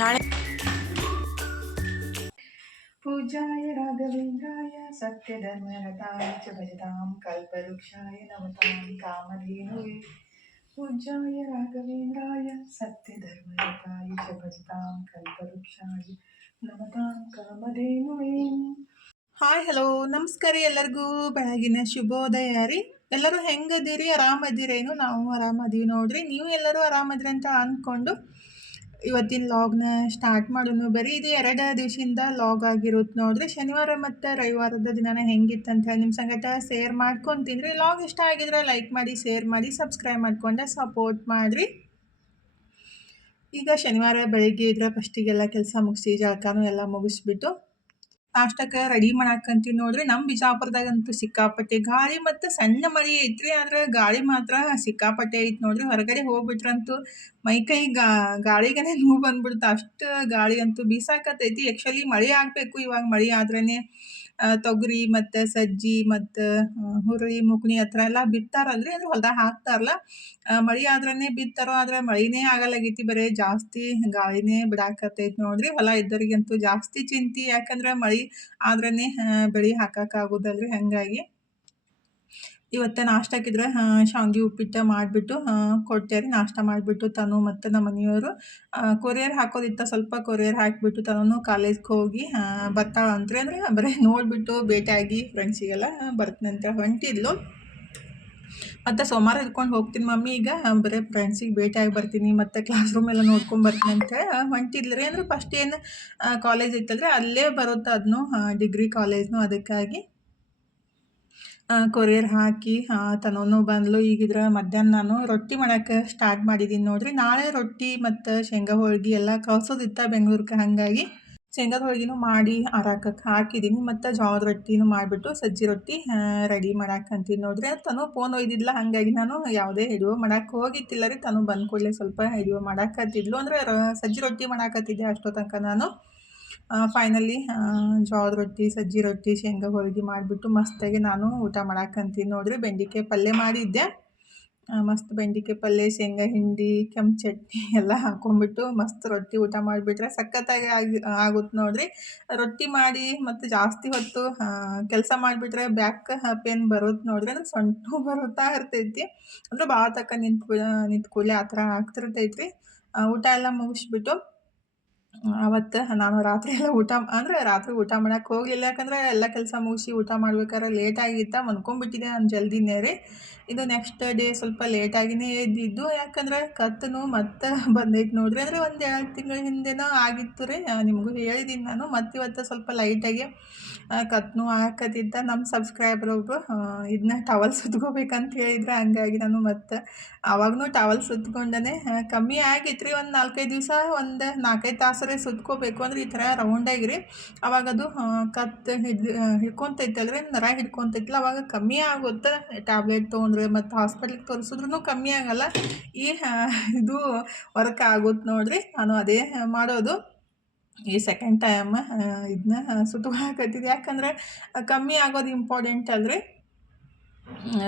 ನಾಳೆ पूजाय राघवेन्द्राय सत्यधर्मरताय च भजतां कल्पवृक्षाय नमतां कामधेनवे पूजाय राघवेन्द्राय सत्यधर्मरताय च भजतां कल्पवृक्षाय नमतां कामधेनवे. ಹಾಯ್ ಹಲೋ ನಮಸ್ಕಾರ ಎಲ್ಲರಿಗೂ ಬೆಳಗಿನ ಶುಭೋದಯ ರೀ. ಎಲ್ಲರೂ ಹೆಂಗದಿರಿ? ಆರಾಮದಿರೇನು? ನಾವು ಆರಾಮದೀವಿ ನೋಡ್ರಿ. ನೀವು ಎಲ್ಲರೂ ಆರಾಮದ್ರಿ ಅಂತ ಅಂದ್ಕೊಂಡು ಇವತ್ತಿನ ಲಾಗ್ನ ಸ್ಟಾರ್ಟ್ ಮಾಡೋನು. ಬರೀ ಇದು 2 ದಿವಸದಿಂದ ಲಾಗ್ ಆಗಿರುತ್ತೆ ನೋಡ್ರಿ. ಶನಿವಾರ ಮತ್ತು ರವಿವಾರದ ದಿನನ ಹೆಂಗಿತ್ತು ಅಂತ ಹೇಳಿ ನಿಮ್ಮ ಸಂಗಟ ಶೇರ್ ಮಾಡ್ಕೊತೀನಿ ರೀ. ಲಾಗ್ ಇಷ್ಟ ಆಗಿದ್ರೆ ಲೈಕ್ ಮಾಡಿ, ಶೇರ್ ಮಾಡಿ, ಸಬ್ಸ್ಕ್ರೈಬ್ ಮಾಡ್ಕೊಂಡೆ ಸಪೋರ್ಟ್ ಮಾಡಿರಿ. ಈಗ ಶನಿವಾರ ಬೆಳಿಗ್ಗೆ ಇದ್ರೆ ಫಸ್ಟಿಗೆಲ್ಲ ಕೆಲಸ ಮುಗಿಸಿ ಜಳಕಾನು ಎಲ್ಲ ಮುಗಿಸ್ಬಿಟ್ಟು ನಾಷ್ಟಕ್ಕೆ ರೆಡಿ ಮಾಡಾಕಂತೀವಿ ನೋಡ್ರಿ. ನಮ್ಮ ಬಿಜಾಪುರದಾಗಂತೂ ಸಿಕ್ಕಾಪಟ್ಟೆ ಗಾಳಿ ಮತ್ತು ಸಣ್ಣ ಮಳೆ ಐತ್ರಿ. ಆದ್ರೆ ಗಾಳಿ ಮಾತ್ರ ಸಿಕ್ಕಾಪಟ್ಟೆ ಐತಿ ನೋಡ್ರಿ. ಹೊರಗಡೆ ಹೋಗ್ಬಿಟ್ರಂತೂ ಮೈಕೈ ಗಾಳಿಗನೆ ನೋವು ಬಂದ್ಬಿಡುತ್ತೆ. ಅಷ್ಟು ಗಾಳಿ ಅಂತೂ ಬೀಸಾಕತ್ತೈತಿ. ಆ್ಯಕ್ಚುಲಿ ಮಳೆ ಆಗಬೇಕು. ಇವಾಗ ಮಳೆ ಆದ್ರೇ ತೊಗರಿ ಮತ್ತು ಸಜ್ಜಿ ಮತ್ತು ಹುರುಳಿ ಮುಕುಣಿ ಆ ಥರ ಎಲ್ಲ ಬಿತ್ತಾರಲ್ರಿ. ಅಂದ್ರೆ ಹೊಲ್ದಾಗ ಹಾಕ್ತಾರಲ್ಲ. ಮಳೆ ಆದ್ರೇ ಬಿತ್ತಾರೋ. ಆದ್ರೆ ಮಳಿನೇ ಆಗಲಾಗೈತಿ. ಬರೀ ಜಾಸ್ತಿ ಗಾಳಿನೇ ಬಿಡಾಕತ್ತೈತಿ ನೋಡ್ರಿ. ಹೊಲ ಇದ್ದವ್ರಿಗಂತೂ ಜಾಸ್ತಿ ಚಿಂತೆ. ಯಾಕಂದ್ರೆ ಮಳೆ ಆದ್ರೇ ಬೆಳೆ ಹಾಕಕ್ಕಾಗೋದಲ್ರಿ. ಹಾಗಾಗಿ ಇವತ್ತು ನಾಷ್ಟಕ್ಕಿದ್ರೆ ಶಾವ್ಗೆ ಉಪ್ಪಿಟ್ಟು ಮಾಡಿಬಿಟ್ಟು ಕೊಟ್ಟೆ ರೀ. ನಾಷ್ಟ ಮಾಡಿಬಿಟ್ಟು ತನು ಮತ್ತು ನಮ್ಮ ಮನೆಯವರು ಕೊರಿಯರ್ ಹಾಕೋದಿತ್ತ, ಸ್ವಲ್ಪ ಕೊರಿಯರ್ ಹಾಕಿಬಿಟ್ಟು ತನೂ ಕಾಲೇಜ್ಗೆ ಹೋಗಿ ಬರ್ತಾಳಂತ್ರಿ. ಅಂದರೆ ಬರೀ ನೋಡಿಬಿಟ್ಟು ಭೇಟಿಯಾಗಿ ಫ್ರೆಂಡ್ಸಿಗೆಲ್ಲ ಬರ್ತನಂತ ಹೊಂಟಿದ್ಲು. ಮತ್ತು ಸೋಮವಾರ ಹಿಡ್ಕೊಂಡು ಹೋಗ್ತೀನಿ ಮಮ್ಮಿ, ಈಗ ಬರೀ ಫ್ರೆಂಡ್ಸಿಗೆ ಭೇಟಿಯಾಗಿ ಬರ್ತೀನಿ ಮತ್ತು ಕ್ಲಾಸ್ ರೂಮ್ ಎಲ್ಲ ನೋಡ್ಕೊಂಡು ಬರ್ತೀನಿ ಅಂತ ಹೊಂಟಿದ್ಲು ರೀ. ಅಂದ್ರೆ ಫಸ್ಟ್ ಏನು ಕಾಲೇಜ್ ಇತ್ತಲ್ರಿ ಅಲ್ಲೇ ಬರುತ್ತೆ ಅದನ್ನು, ಡಿಗ್ರಿ ಕಾಲೇಜ್ನು. ಅದಕ್ಕಾಗಿ ಕೊರಿಯರ್ ಹಾಕಿ ತನೂ ಬಂದ್ಲು. ಈಗಿದ್ರೆ ಮಧ್ಯಾಹ್ನ ನಾನು ರೊಟ್ಟಿ ಮಾಡೋಕ್ಕೆ ಸ್ಟಾರ್ಟ್ ಮಾಡಿದ್ದೀನಿ ನೋಡ್ರಿ. ನಾಳೆ ರೊಟ್ಟಿ ಮತ್ತು ಶೇಂಗಾ ಹೋಳ್ಗೆ ಎಲ್ಲ ಕಳ್ಸೋದಿತ್ತ ಬೆಂಗ್ಳೂರ್ಗೆ. ಹಾಗಾಗಿ ಶೇಂಗಾದ ಹೋಳ್ಗೆನೂ ಮಾಡಿ ಆರಾಕಕ್ಕೆ ಹಾಕಿದ್ದೀನಿ. ಮತ್ತು ಜೋಳದ ರೊಟ್ಟಿನೂ ಮಾಡಿಬಿಟ್ಟು ಸಜ್ಜಿ ರೊಟ್ಟಿ ರೆಡಿ ಮಾಡಾಕಂತೀನಿ ನೋಡ್ರಿ. ತನು ಫೋನ್ ಒಯ್ದಿದ್ಲ, ಹಾಗಾಗಿ ನಾನು ಯಾವುದೇ ಹಿಡಿಯೋ ಮಾಡಕ್ಕೆ ಹೋಗಿತ್ತಿಲ್ಲ ರೀ. ತನು ಬಂದ ಕೂಡಲೇ ಸ್ವಲ್ಪ ಹಿಡಿಯೋ ಮಾಡಾಕತ್ತಿದ್ಲು. ಅಂದರೆ ಸಜ್ಜಿ ರೊಟ್ಟಿ ಮಾಡಾಕತ್ತಿದ್ದೆ ಅಷ್ಟೋ ತನಕ ನಾನು. ಫೈನಲಿ ಜೋಳದ ರೊಟ್ಟಿ, ಸಜ್ಜಿ ರೊಟ್ಟಿ, ಶೇಂಗಾ ಹೋಳ್ಗೆ ಮಾಡಿಬಿಟ್ಟು ಮಸ್ತಾಗಿ ನಾನು ಊಟ ಮಾಡಾಕಂತೀನಿ ನೋಡ್ರಿ. ಬೆಂಡೆಕಾಯಿ ಪಲ್ಯ ಮಾಡಿದ್ದೆ. ಮಸ್ತ್ ಬೆಂಡೆಕಾಯಿ ಪಲ್ಯ, ಶೇಂಗಾ ಹಿಂಡಿ, ಕೆಂಪು ಚಟ್ನಿ ಎಲ್ಲ ಹಾಕೊಂಡ್ಬಿಟ್ಟು ಮಸ್ತ್ ರೊಟ್ಟಿ ಊಟ ಮಾಡಿಬಿಟ್ರೆ ಸಖತ್ತಾಗಿ ಆಗುತ್ತೆ ನೋಡ್ರಿ. ರೊಟ್ಟಿ ಮಾಡಿ ಮತ್ತು ಜಾಸ್ತಿ ಹೊತ್ತು ಕೆಲಸ ಮಾಡಿಬಿಟ್ರೆ ಬ್ಯಾಕ್ ಪೇನ್ ಬರುತ್ತೆ ನೋಡ್ರಿ. ಅಂದ್ರೆ ಸೊಂಟು ಬರುತ್ತಾ ಇರ್ತೈತಿ. ಅಂದ್ರೆ ಭಾಳ ತಕ್ಕ ನಿಂತು ಕೂಡಲೇ ಆ ಥರ ಆಗ್ತಿರ್ತೈತ್ರಿ. ಊಟ ಎಲ್ಲ ಮುಗಿಸ್ಬಿಟ್ಟು ಅವತ್ತು ನಾನು ರಾತ್ರಿ ಊಟ ಮಾಡಕ್ಕೆ ಹೋಗಲಿಲ್ಲ. ಯಾಕಂದರೆ ಎಲ್ಲ ಕೆಲಸ ಮುಗಿಸಿ ಊಟ ಮಾಡ್ಬೇಕಾದ್ರೆ ಲೇಟಾಗಿತ್ತು. ಮನ್ಕೊಂಡ್ಬಿಟ್ಟಿದ್ದೆ ನಾನು ಜಲ್ದಿನೇ ರೀ. ಇದು ನೆಕ್ಸ್ಟ್ ಡೇ ಸ್ವಲ್ಪ ಲೇಟಾಗಿಯೇ ಎದ್ದಿದ್ದು. ಯಾಕಂದರೆ ಕತ್ತನು ಮತ್ತೆ ಬಂದೈತೆ ನೋಡ್ರಿ. ಅಂದರೆ ಒಂದು 2 ತಿಂಗಳ ಹಿಂದೆನೋ ಆಗಿತ್ತು ರೀ. ನಿಮಗೂ ಹೇಳಿದ್ದೀನಿ ನಾನು. ಮತ್ತು ಇವತ್ತು ಸ್ವಲ್ಪ ಲೈಟಾಗಿ ಕತ್ತನು ಆಗಕತ್ತಿತ್ತ. ನಮ್ಮ ಸಬ್ಸ್ಕ್ರೈಬರ್ ಒಬ್ಬರು ಇದನ್ನ ಟವಲ್ ಸುತ್ಕೋಬೇಕಂತ ಹೇಳಿದ್ರೆ, ಹಂಗಾಗಿ ನಾನು ಮತ್ತು ಆವಾಗೂ ಟವಲ್ ಸುತ್ಕೊಂಡೇ ಕಮ್ಮಿ ಆಗೈತೆ ರೀ. ಒಂದು 4-5 ದಿವಸ ಒಂದು 4-5 ತಾಸರೇ ಸುತ್ಕೋಬೇಕು. ಅಂದ್ರೆ ಈ ಥರ ರೌಂಡಾಗಿರಿ. ಅವಾಗ ಅದು ಕತ್ತು ಹಿಡ್ಕೊತೈತಲ್ರಿ, ನರ ಹಿಡ್ಕೊತೈತಿಲ್ಲ, ಅವಾಗ ಕಮ್ಮಿ ಆಗುತ್ತೆ. ಟ್ಯಾಬ್ಲೆಟ್ ತೊಗೊಂಡ್ರೆ ಮತ್ತು ಹಾಸ್ಪಿಟ್ಲಿಗೆ ತೋರಿಸಿದ್ರೂ ಕಮ್ಮಿ ಆಗಲ್ಲ. ಇದು ವರ್ಕ್ ಆಗುತ್ತೆ ನೋಡ್ರಿ. ನಾನು ಅದೇ ಮಾಡೋದು. ಈ ಸೆಕೆಂಡ್ ಟೈಮ್ ಇದನ್ನ ಸುತ್ಕೊಳಕತ್ತಿದ್ದೆ. ಯಾಕಂದರೆ ಕಮ್ಮಿ ಆಗೋದು ಇಂಪಾರ್ಟೆಂಟ್ ಅಲ್ರಿ.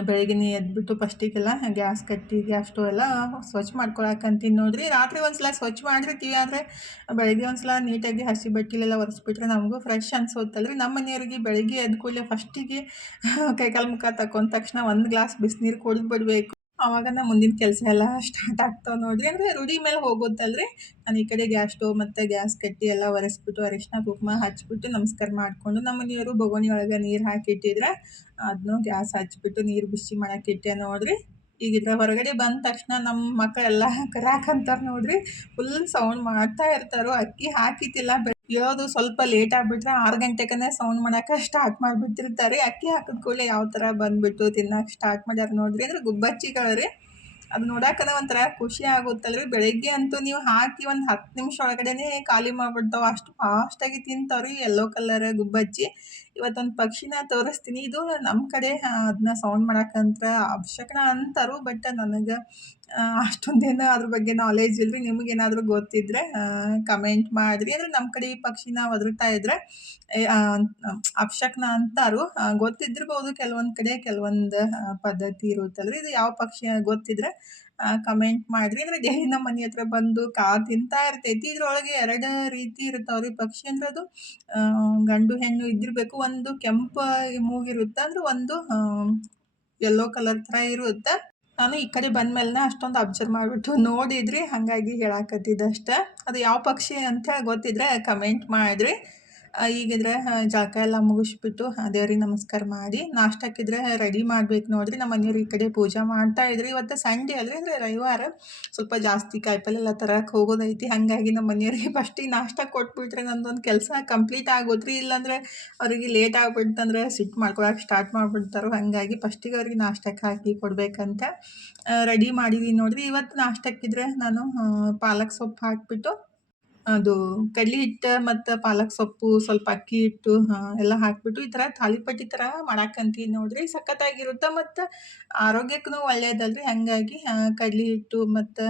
ಬೆಳಗ್ಗೆನೇ ಎದ್ಬಿಟ್ಟು ಫಸ್ಟಿಗೆಲ್ಲ ಗ್ಯಾಸ್ ಕಟ್ಟಿ ಗ್ಯಾಸ್ ಸ್ಟವ್ ಎಲ್ಲ ಸ್ವಚ್ಛ ಮಾಡ್ಕೊಳಕಂತೀನಿ ನೋಡ್ರಿ. ರಾತ್ರಿ ಒಂದ್ಸಲ ಸ್ವಚ್ಛ ಮಾಡಿರ್ತೀವಿ. ಆದರೆ ಬೆಳಗ್ಗೆ ಒಂದ್ಸಲ ನೀಟಾಗಿ ಹಸಿ ಬಟ್ಟೆಲೆಲ್ಲ ಒರೆಸ್ಬಿಟ್ರೆ ನಮಗೂ ಫ್ರೆಶ್ ಅನ್ಸೋತ್ತಲ್ರಿ. ನಮ್ಮ ಮನೆಯವ್ರಿಗೆ ಬೆಳಗ್ಗೆ ಎದ್ದ ಕೂಡಲೇ ಫಸ್ಟಿಗೆ ಕೈಕಾಲು ಮುಖ ತಗೊಂಡ ತಕ್ಷಣ ಒಂದು ಗ್ಲಾಸ್ ಬಿಸಿನೀರು ಕುಡಿದ್ಬಿಡ್ಬೇಕು. ಆವಾಗ ಮುಂದಿನ ಕೆಲಸ ಎಲ್ಲ ಸ್ಟಾರ್ಟ್ ಆಗ್ತಾವೆ ನೋಡ್ರಿ. ಅಂದರೆ ರೂಢಿ ಮೇಲೆ ಹೋಗುತ್ತಲ್ರಿ. ನಾನು ಈ ಕಡೆ ಗ್ಯಾಸ್ ಸ್ಟವ್ ಮತ್ತು ಗ್ಯಾಸ್ ಕಟ್ಟಿ ಎಲ್ಲ ಒರೆಸ್ಬಿಟ್ಟು ಅರಿಶಿನ ಕುಂಕುಮ ಹಚ್ಬಿಟ್ಟು ನಮಸ್ಕಾರ ಮಾಡಿಕೊಂಡು, ನಮ್ಮ ಮನೆಯವರು ಬೊಗಣಿ ಒಳಗೆ ನೀರು ಹಾಕಿಟ್ಟಿದ್ರೆ ಅದನ್ನು ಗ್ಯಾಸ್ ಹಚ್ಬಿಟ್ಟು ನೀರು ಬಿಸಿ ಮಾಡಕ್ಕೆ ಇಟ್ಟೆ ನೋಡ್ರಿ. ಈಗಿದ್ರೆ ಹೊರಗಡೆ ಬಂದ ತಕ್ಷಣ ನಮ್ಮ ಮಕ್ಕಳೆಲ್ಲ ಕರ್ಯಾಕಂತಾರೆ ನೋಡ್ರಿ. ಫುಲ್ ಸೌಂಡ್ ಮಾಡ್ತಾ ಇರ್ತಾರೋ. ಅಕ್ಕಿ ಹಾಕಿತಿಲ್ಲ, ಇರೋದು ಸ್ವಲ್ಪ ಲೇಟ್ ಆಗಿಬಿಟ್ರೆ 6 ಗಂಟೆಗೇ ಸೌಂಡ್ ಮಾಡೋಕೆ ಸ್ಟಾರ್ಟ್ ಮಾಡಿಬಿಟ್ಟಿರ್ತಾರೆ. ಅಕ್ಕಿ ಹಾಕಿದ ಕೂಡಲೇ ಯಾವ ಥರ ಬಂದುಬಿಟ್ಟು ತಿನ್ನೋಕೆ ಸ್ಟಾರ್ಟ್ ಮಾಡ್ಯಾರ ನೋಡ್ರಿ. ಅಂದರೆ ಗುಬ್ಬಚ್ಚಿಗಳು ರೀ. ಅದು ನೋಡೋಕೆ ಒಂಥರ ಖುಷಿ ಆಗುತ್ತಲ್ರಿ. ಬೆಳಗ್ಗೆ ಅಂತೂ ನೀವು ಹಾಕಿ ಒಂದು 10 ನಿಮಿಷ ಒಳಗಡೆ ಖಾಲಿ ಮಾಡಿಬಿಡ್ತಾವೆ. ಅಷ್ಟು ಫಾಸ್ಟಾಗಿ ತಿಂತಾವ್ರಿ ಎಲ್ಲೋ ಕಲರ್ ಗುಬ್ಬಚ್ಚಿ. ಇವತ್ತೊಂದು ಪಕ್ಷಿನ ತೋರಿಸ್ತೀನಿ. ಇದು ನಮ್ಮ ಕಡೆ ಅದನ್ನ ಸೌಂಡ್ ಮಾಡೋಕ್ಕಂತ ಅಪಶಕನ ಅಂತಾರು. ಬಟ್ ನನಗೆ ಅಷ್ಟೊಂದೇನು ಅದ್ರ ಬಗ್ಗೆ ನಾಲೆಜ್ ಇಲ್ಲರಿ. ನಿಮಗೇನಾದರೂ ಗೊತ್ತಿದ್ದರೆ ಕಮೆಂಟ್ ಮಾಡಿರಿ. ಅಂದರೆ ನಮ್ಮ ಕಡೆ ಈ ಪಕ್ಷಿನ ಒದರ್ತಾ ಇದ್ರೆ ಅಪಶಕನ ಅಂತಾರು. ಗೊತ್ತಿದ್ದಿರ್ಬೋದು ಕೆಲವೊಂದು ಕಡೆ ಕೆಲವೊಂದು ಪದ್ಧತಿ ಇರುತ್ತಲ್ರಿ. ಇದು ಯಾವ ಪಕ್ಷಿ ಗೊತ್ತಿದ್ರೆ ಕಮೆಂಟ್ ಮಾಡಿರಿ. ಅಂದರೆ ಡೈಲಿ ನಮ್ಮ ಮನೆ ಹತ್ರ ಬಂದು ಕಾವು ತಿಂತಾ ಇರ್ತೈತಿ. ಇದ್ರೊಳಗೆ 2 ರೀತಿ ಇರ್ತಾವ್ರಿ ಪಕ್ಷಿ. ಅಂದ್ರೆ ಅದು ಗಂಡು ಹೆಣ್ಣು ಇದ್ದಿರಬೇಕು. ಒಂದು ಕೆಂಪು ಮೂಗಿರುತ್ತೆ, ಅಂದ್ರೆ ಒಂದು ಯೆಲ್ಲೋ ಕಲರ್ ಥರ ಇರುತ್ತೆ. ನಾನು ಈ ಕಡೆ ಬಂದ್ಮೇಲೆ ಅಷ್ಟೊಂದು ಅಬ್ಸರ್ವ್ ಮಾಡಿಬಿಟ್ಟು ನೋಡಿದ್ರಿ, ಹಾಗಾಗಿ ಹೇಳಾಕತ್ತಿದ್ದಷ್ಟೆ. ಅದು ಯಾವ ಪಕ್ಷಿ ಅಂತ ಗೊತ್ತಿದ್ರೆ ಕಮೆಂಟ್ ಮಾಡಿರಿ. ಈಗಿದ್ರೆ ಜಳಕ ಎಲ್ಲ ಮುಗಿಸ್ಬಿಟ್ಟು ದೇವ್ರಿಗೆ ನಮಸ್ಕಾರ ಮಾಡಿ ನಾಷ್ಟಕ್ಕಿದ್ರೆ ರೆಡಿ ಮಾಡ್ಬೇಕು ನೋಡ್ರಿ. ನಮ್ಮ ಮನೆಯವ್ರು ಈ ಕಡೆ ಪೂಜೆ ಮಾಡ್ತಾ ಇದ್ರಿ. ಇವತ್ತು ಸಂಡೇ ಅಲ್ರಿ, ಅಂದರೆ ರವಿವಾರ ಸ್ವಲ್ಪ ಜಾಸ್ತಿ ಕಾಯಿಪಲ್ಲೆ ಎಲ್ಲ ತರಕ್ಕೆ ಹೋಗೋದೈತಿ. ಹಾಗಾಗಿ ನಮ್ಮ ಮನೆಯವ್ರಿಗೆ ಫಸ್ಟಿಗೆ ನಾಷ್ಟ ಕೊಟ್ಬಿಟ್ರೆ ನಂದೊಂದು ಕೆಲಸ ಕಂಪ್ಲೀಟ್ ಆಗೋದ್ರಿ. ಇಲ್ಲಾಂದರೆ ಅವ್ರಿಗೆ ಲೇಟ್ ಆಗ್ಬಿಡ್ತಂದ್ರೆ ಸಿಟ್ಟು ಮಾಡ್ಕೊಳಕ್ಕೆ ಸ್ಟಾರ್ಟ್ ಮಾಡಿಬಿಡ್ತಾರೆ. ಹಾಗಾಗಿ ಫಸ್ಟಿಗೆ ಅವ್ರಿಗೆ ನಾಷ್ಟಕ್ಕೆ ಹಾಕಿ ಕೊಡಬೇಕಂತ ರೆಡಿ ಮಾಡಿದೀನಿ ನೋಡ್ರಿ. ಇವತ್ತು ನಾಷ್ಟಕ್ಕಿದ್ರೆ ನಾನು ಪಾಲಕ್ ಸೊಪ್ಪು ಹಾಕಿಬಿಟ್ಟು ಅದು ಕಡ್ಲಿ ಹಿಟ್ಟು ಮತ್ತು ಪಾಲಕ್ ಸೊಪ್ಪು, ಸ್ವಲ್ಪ ಅಕ್ಕಿ ಹಿಟ್ಟು ಎಲ್ಲ ಹಾಕಿಬಿಟ್ಟು ಈ ಥರ ತಾಲಿಪಟ್ಟಿ ಥರ ಮಾಡಾಕಂತೀನಿ ನೋಡ್ರಿ. ಸಖತ್ತಾಗಿರುತ್ತೆ ಮತ್ತು ಆರೋಗ್ಯಕ್ಕೂ ಒಳ್ಳೇದಲ್ರಿ. ಹಾಗಾಗಿ ಕಡ್ಲಿ ಹಿಟ್ಟು ಮತ್ತು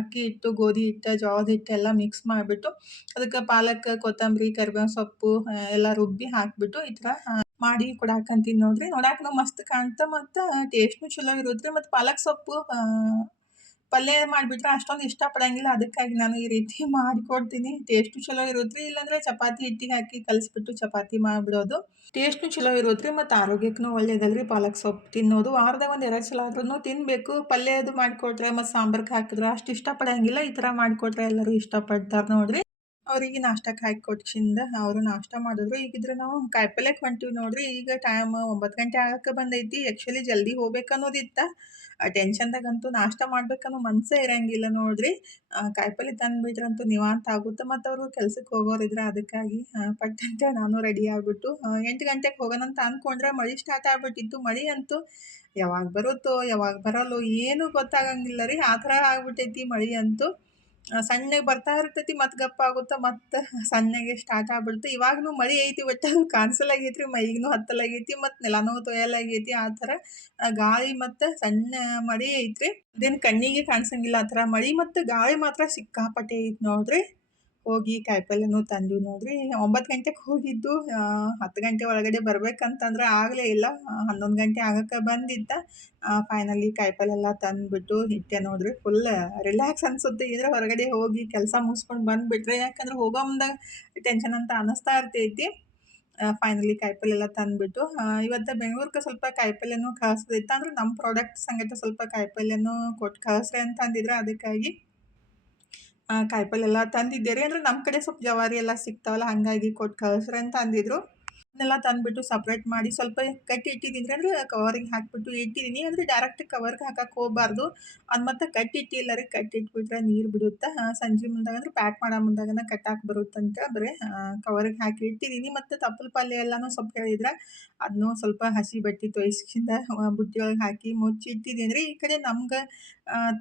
ಅಕ್ಕಿ ಹಿಟ್ಟು, ಗೋಧಿ ಹಿಟ್ಟು, ಜೋಳದ ಹಿಟ್ಟು ಎಲ್ಲ ಮಿಕ್ಸ್ ಮಾಡಿಬಿಟ್ಟು ಅದಕ್ಕೆ ಪಾಲಕ್, ಕೊತ್ತಂಬರಿ, ಕರಿಬೇವು ಸೊಪ್ಪು ಎಲ್ಲ ರುಬ್ಬಿ ಹಾಕಿಬಿಟ್ಟು ಈ ಥರ ಮಾಡಿ ಕೊಡಾಕಂತೀನಿ ನೋಡ್ರಿ. ನೋಡಾಕೂ ಮಸ್ತ್ ಕಾಣ್ತಾ ಮತ್ತು ಟೇಸ್ಟ್ನು ಚಲೋ ಇರುತ್ತೆ. ಮತ್ತು ಪಾಲಕ್ ಸೊಪ್ಪು ಪಲ್ಯ ಮಾಡಿಬಿಟ್ರೆ ಅಷ್ಟೊಂದು ಇಷ್ಟಪಡಂಗಿಲ್ಲ. ಅದಕ್ಕಾಗಿ ನಾನು ಈ ರೀತಿ ಮಾಡಿಕೊಡ್ತೀನಿ. ಟೇಸ್ಟು ಚಲೋ ಇರುತ್ತೆ ರೀ. ಇಲ್ಲಾಂದರೆ ಚಪಾತಿ ಹಿಟ್ಟಿಗೆ ಹಾಕಿ ಕಲಿಸ್ಬಿಟ್ಟು ಚಪಾತಿ ಮಾಡಿಬಿಡೋದು. ಟೇಸ್ಟು ಚಲೋ ಇರುತ್ತೆ ರೀ ಮತ್ತು ಆರೋಗ್ಯಕ್ಕೂ ಒಳ್ಳೇದಲ್ರಿ ಪಾಲಕ್ ಸೊಪ್ಪು ತಿನ್ನೋದು. ವಾರದಾಗ ಒಂದು 2 ಸಲ ಆದ್ರೂ ತಿನ್ನಬೇಕು. ಪಲ್ಯ ಅದು ಮಾಡಿಕೊಟ್ರೆ ಮತ್ತು ಸಾಂಬಾರ್ಗೆ ಹಾಕಿದ್ರೆ ಅಷ್ಟು ಇಷ್ಟಪಡಂಗಿಲ್ಲ. ಈ ಥರ ಮಾಡಿಕೊಟ್ರೆ ಎಲ್ಲರೂ ಇಷ್ಟಪಡ್ತಾರೆ ನೋಡ್ರಿ. ಅವರಿಗೆ ನಾಷ್ಟಕ್ಕೆ ಹಾಕಿ ಕೊಟ್ಚಿಂದ ಅವರು ನಾಷ್ಟ ಮಾಡಿದ್ರು. ಈಗಿದ್ರೆ ನಾವು ಕಾಯಿಪಲ್ಯಕ್ಕೆ ಹೊಂಟೀವಿ ನೋಡ್ರಿ. ಈಗ ಟೈಮ್ 9 ಗಂಟೆ ಆಗಕ್ಕೆ ಬಂದೈತಿ. ಆ್ಯಕ್ಚುಲಿ ಜಲ್ದಿ ಹೋಗ್ಬೇಕು ಅನ್ನೋದಿತ್ತು. ಟೆನ್ಷನ್ದಾಗಂತೂ ನಾಷ್ಟ ಮಾಡ್ಬೇಕನ್ನೋ ಮನಸ್ಸೇ ಇರಂಗಿಲ್ಲ ನೋಡ್ರಿ. ಕಾಯಿಪಲ್ಲೆ ತಂದುಬಿಟ್ರಂತೂ ನಿವಾಂತ ಆಗುತ್ತೆ. ಮತ್ತು ಅವರು ಕೆಲ್ಸಕ್ಕೆ ಹೋಗೋರಿದ್ರೆ ಅದಕ್ಕಾಗಿ ಪಟ್ ಅಂತೇಳಿ ನಾನು ರೆಡಿ ಆಗಿಬಿಟ್ಟು 8 ಗಂಟೆಗೆ ಹೋಗೋಣಂತ ಅಂದ್ಕೊಂಡ್ರೆ ಮಳೆ ಸ್ಟಾರ್ಟ್ ಆಗ್ಬಿಟ್ಟಿತ್ತು. ಮಳೆ ಅಂತೂ ಯಾವಾಗ ಬರುತ್ತೋ ಯಾವಾಗ ಬರಲ್ಲೋ ಏನೂ ಗೊತ್ತಾಗಂಗಿಲ್ಲ ರೀ. ಆ ಥರ ಆಗ್ಬಿಟ್ಟೈತಿ ಮಳೆ ಅಂತೂ. ಸಣ್ಣಗೆ ಬರ್ತಾ ಇರ್ತೈತಿ, ಮತ್ತು ಗಪ್ಪ ಆಗುತ್ತೆ, ಮತ್ತು ಸಣ್ಣಗೆ ಸ್ಟಾರ್ಟ್ ಆಗ್ಬಿಡುತ್ತೆ. ಇವಾಗೂ ಮಳೆ ಐತಿ, ಒಟ್ಟು ಅದು ಕಾಣಿಸಲಾಗೈತಿ ರೀ. ಮೈಗೂ ಹತ್ತಲಾಗೈತಿ ಮತ್ತು ನೆಲನೂ ತೊಯ್ಯಲಾಗೈತಿ. ಆ ಥರ ಗಾಳಿ ಮತ್ತು ಸಣ್ಣ ಮಳೆ ಐತ್ರಿ. ಅದೇನು ಕಣ್ಣಿಗೆ ಕಾಣಿಸಂಗಿಲ್ಲ ಆ ಥರ ಮಳೆ ಮತ್ತು ಗಾಳಿ ಮಾತ್ರ ಸಿಕ್ಕಾಪಟ್ಟೆ ಐತಿ ನೋಡ್ರಿ. ಹೋಗಿ ಕಾಯಿಪಲ್ಲೆನೂ ತಂದ್ವಿ ನೋಡ್ರಿ. 9 ಗಂಟೆಗೆ ಹೋಗಿದ್ದು 10 ಗಂಟೆ ಒಳಗಡೆ ಬರ್ಬೇಕಂತಂದ್ರೆ ಆಗಲೇ ಇಲ್ಲ. 11 ಗಂಟೆ ಆಗಕ್ಕೆ ಬಂದಿದ್ದ. ಫೈನಲಿ ಕಾಯಿಪಲ್ಲೆಲ್ಲ ತಂದುಬಿಟ್ಟು ಇಟ್ಟೆ ನೋಡ್ರಿ. ಫುಲ್ ರಿಲ್ಯಾಕ್ಸ್ ಅನಿಸುತ್ತೆ ಇದ್ರೆ ಹೊರಗಡೆ ಹೋಗಿ ಕೆಲಸ ಮುಗಿಸ್ಕೊಂಡು ಬಂದುಬಿಟ್ರೆ. ಯಾಕಂದ್ರೆ ಹೋಗೋ ಮುಂದಾಗ ಟೆನ್ಷನ್ ಅಂತ ಅನ್ನಿಸ್ತಾ ಇರ್ತೈತಿ. ಫೈನಲಿ ಕಾಯಿಪಲ್ಲೆಲ್ಲ ತಂದುಬಿಟ್ಟು ಇವತ್ತು ಬೆಂಗ್ಳೂರ್ಗೆ ಸ್ವಲ್ಪ ಕಾಯಿಪಲ್ಲೆನೂ ಕಳಿಸೋದಿತ್ತು. ಅಂದ್ರೆ ನಮ್ಮ ಪ್ರಾಡಕ್ಟ್ ಸಂಗಟ ಸ್ವಲ್ಪ ಕಾಯಿಪಲ್ಲೆನೂ ಕೊಟ್ಟು ಕಳಿಸ್ರಿ ಅಂತ ಅಂದಿದ್ರು. ಅದಕ್ಕಾಗಿ ಕಾಯಿಪಲ್ಲೆಲ್ಲ ತಂದಿದ್ದೆ ರೀ. ಅಂದರೆ ನಮ್ಮ ಕಡೆ ಸ್ವಲ್ಪ ಜವಾರಿ ಎಲ್ಲ ಸಿಗ್ತಾವಲ್ಲ, ಹಾಗಾಗಿ ಕೊಟ್ಟು ಕಳಿಸ್ರಿ ಅಂತ ಅಂದಿದ್ರು. ಅದನ್ನೆಲ್ಲ ತಂದುಬಿಟ್ಟು ಸಪ್ರೇಟ್ ಮಾಡಿ ಸ್ವಲ್ಪ ಕಟ್ಟಿ ಇಟ್ಟಿದ್ದೀನಿ. ಅಂದರೆ ಕವರಿಗೆ ಹಾಕಿಬಿಟ್ಟು ಇಟ್ಟಿದ್ದೀನಿ. ಅಂದರೆ ಡೈರೆಕ್ಟ್ ಕವರ್ಗೆ ಹಾಕಕ್ಕೆ ಹೋಗಬಾರ್ದು. ಅದು ಮತ್ತು ಕಟ್ಟಿಟ್ಟಿಲ್ಲ ರೀ. ಕಟ್ಟಿಟ್ಬಿಟ್ರೆ ನೀರು ಬಿಡುತ್ತೆ. ಸಂಜೆ ಮುಂದಾಗ ಅಂದ್ರೆ ಪ್ಯಾಕ್ ಮಾಡೋ ಮುಂದಾಗನ ಕಟ್ಟಾಕಿ ಬರುತ್ತಂತ ಬರೀ ಕವರಿಗೆ ಹಾಕಿ ಇಟ್ಟಿದ್ದೀನಿ. ಮತ್ತು ತಪ್ಪಲು ಪಲ್ಯ ಎಲ್ಲನೂ ಸ್ವಲ್ಪ ಹೇಳಿದ್ರೆ ಅದನ್ನೂ ಸ್ವಲ್ಪ ಹಸಿ ಬಟ್ಟೆ ತೊಯ್ಸ್ಕಿಂದ ಬುಟ್ಟಿ ಒಳಗೆ ಹಾಕಿ ಮುಚ್ಚಿ ಇಟ್ಟಿದ್ದೀನಿ ರೀ. ಈ ಕಡೆ ನಮ್ಗೆ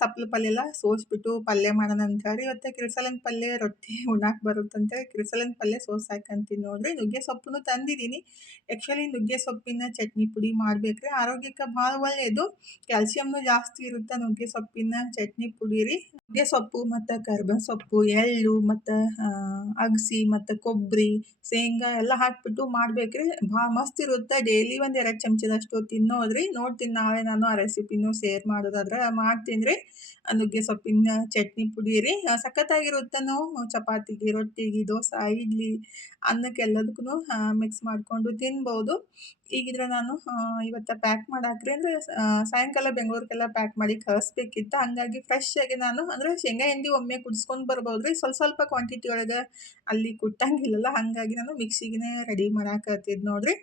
ತಪ್ಪಲು ಪಲ್ಯ ಎಲ್ಲ ಸೋಸ್ಬಿಟ್ಟು ಪಲ್ಯ ಮಾಡೋಣ ಅಂತ ಹೇಳಿ ಇವತ್ತು ಕಿರ್ಸಲನ್ ಪಲ್ಯ ರೊಟ್ಟಿ ಉಣ್ಣಾಕೆ ಬರುತ್ತಂತೇಳಿ ಕಿರ್ಸಲನ್ ಪಲ್ಯ ಸೋಸಾಕಂತೀನಿ ನೋಡ್ರಿ. ನುಗ್ಗೆ ಸೊಪ್ಪನ್ನು ತಂದಿದ್ದೀನಿ. ಆ್ಯಕ್ಚುಲಿ ನುಗ್ಗೆ ಸೊಪ್ಪಿನ ಚಟ್ನಿ ಪುಡಿ ಮಾಡ್ಬೇಕ್ರಿ. ಆರೋಗ್ಯಕ್ಕೆ ಭಾಳ ಒಳ್ಳೆಯದು. ಕ್ಯಾಲ್ಸಿಯಮ್ನು ಜಾಸ್ತಿ ಇರುತ್ತೆ ನುಗ್ಗೆ ಸೊಪ್ಪಿನ ಚಟ್ನಿ ಪುಡಿ ರೀ. ನುಗ್ಗೆ ಸೊಪ್ಪು ಮತ್ತು ಕರಿಬೇವು ಸೊಪ್ಪು, ಎಳ್ಳು ಮತ್ತು ಅಗಸಿ ಮತ್ತು ಕೊಬ್ಬರಿ, ಶೇಂಗಾ ಎಲ್ಲ ಹಾಕಿಬಿಟ್ಟು ಮಾಡ್ಬೇಕ್ರಿ. ಭಾಳ ಮಸ್ತ್ ಇರುತ್ತೆ. ಡೈಲಿ ಒಂದು 2 ಚಮಚದಷ್ಟು ತಿನ್ನೋದ್ರಿ. ನೋಡ್ತೀನಿ ನಾಳೆ ನಾನು ಆ ರೆಸಿಪಿನೂ ಶೇರ್ ಮಾಡೋದಾದ್ರೆ ಮಾಡ್ತೀನಿ ರೀ. ನುಗ್ಗೆ ಸೊಪ್ಪಿನ ಚಟ್ನಿ ಪುಡಿ ರೀ. ಸಖತ್ತಾಗಿರುತ್ತೆ. ನಾವು ಚಪಾತಿಗೆ, ರೊಟ್ಟಿಗೆ, ದೋಸೆ, ಇಡ್ಲಿ, ಅನ್ನಕ್ಕೆ ಎಲ್ಲದಕ್ಕೂ ಮಿಕ್ಸ್ ಮಾಡಿಕೊಂಡು ತಿನ್ಬೋದು. ಈಗಿದ್ರೆ ನಾನು ಇವತ್ತು ಪ್ಯಾಕ್ ಮಾಡಾಕ್ರಿ. ಅಂದರೆ ಸಾಯಂಕಾಲ ಬೆಂಗ್ಳೂರಿಗೆಲ್ಲ ಪ್ಯಾಕ್ ಮಾಡಿ ಕಳಿಸ್ಬೇಕಿತ್ತು. ಹಾಗಾಗಿ ಫ್ರೆಶ್ ಆಗಿ ನಾನು ಅಂದರೆ ಶೇಂಗಾ ಹಿಂಡಿ ಒಮ್ಮೆ ಕುದಿಸ್ಕೊಂಡು ಬರ್ಬೋದು ರೀ. ಸ್ವಲ್ಪ ಕ್ವಾಂಟಿಟಿ ಒಳಗೆ ಅಲ್ಲಿ ಕುಟ್ಟಂಗಿಲ್ಲಲ್ಲ, ಹಾಗಾಗಿ ನಾನು ಮಿಕ್ಸಿಗೆ ರೆಡಿ ಮಾಡಾಕತ್ತಿದ್ದು ನೋಡ್ರಿ.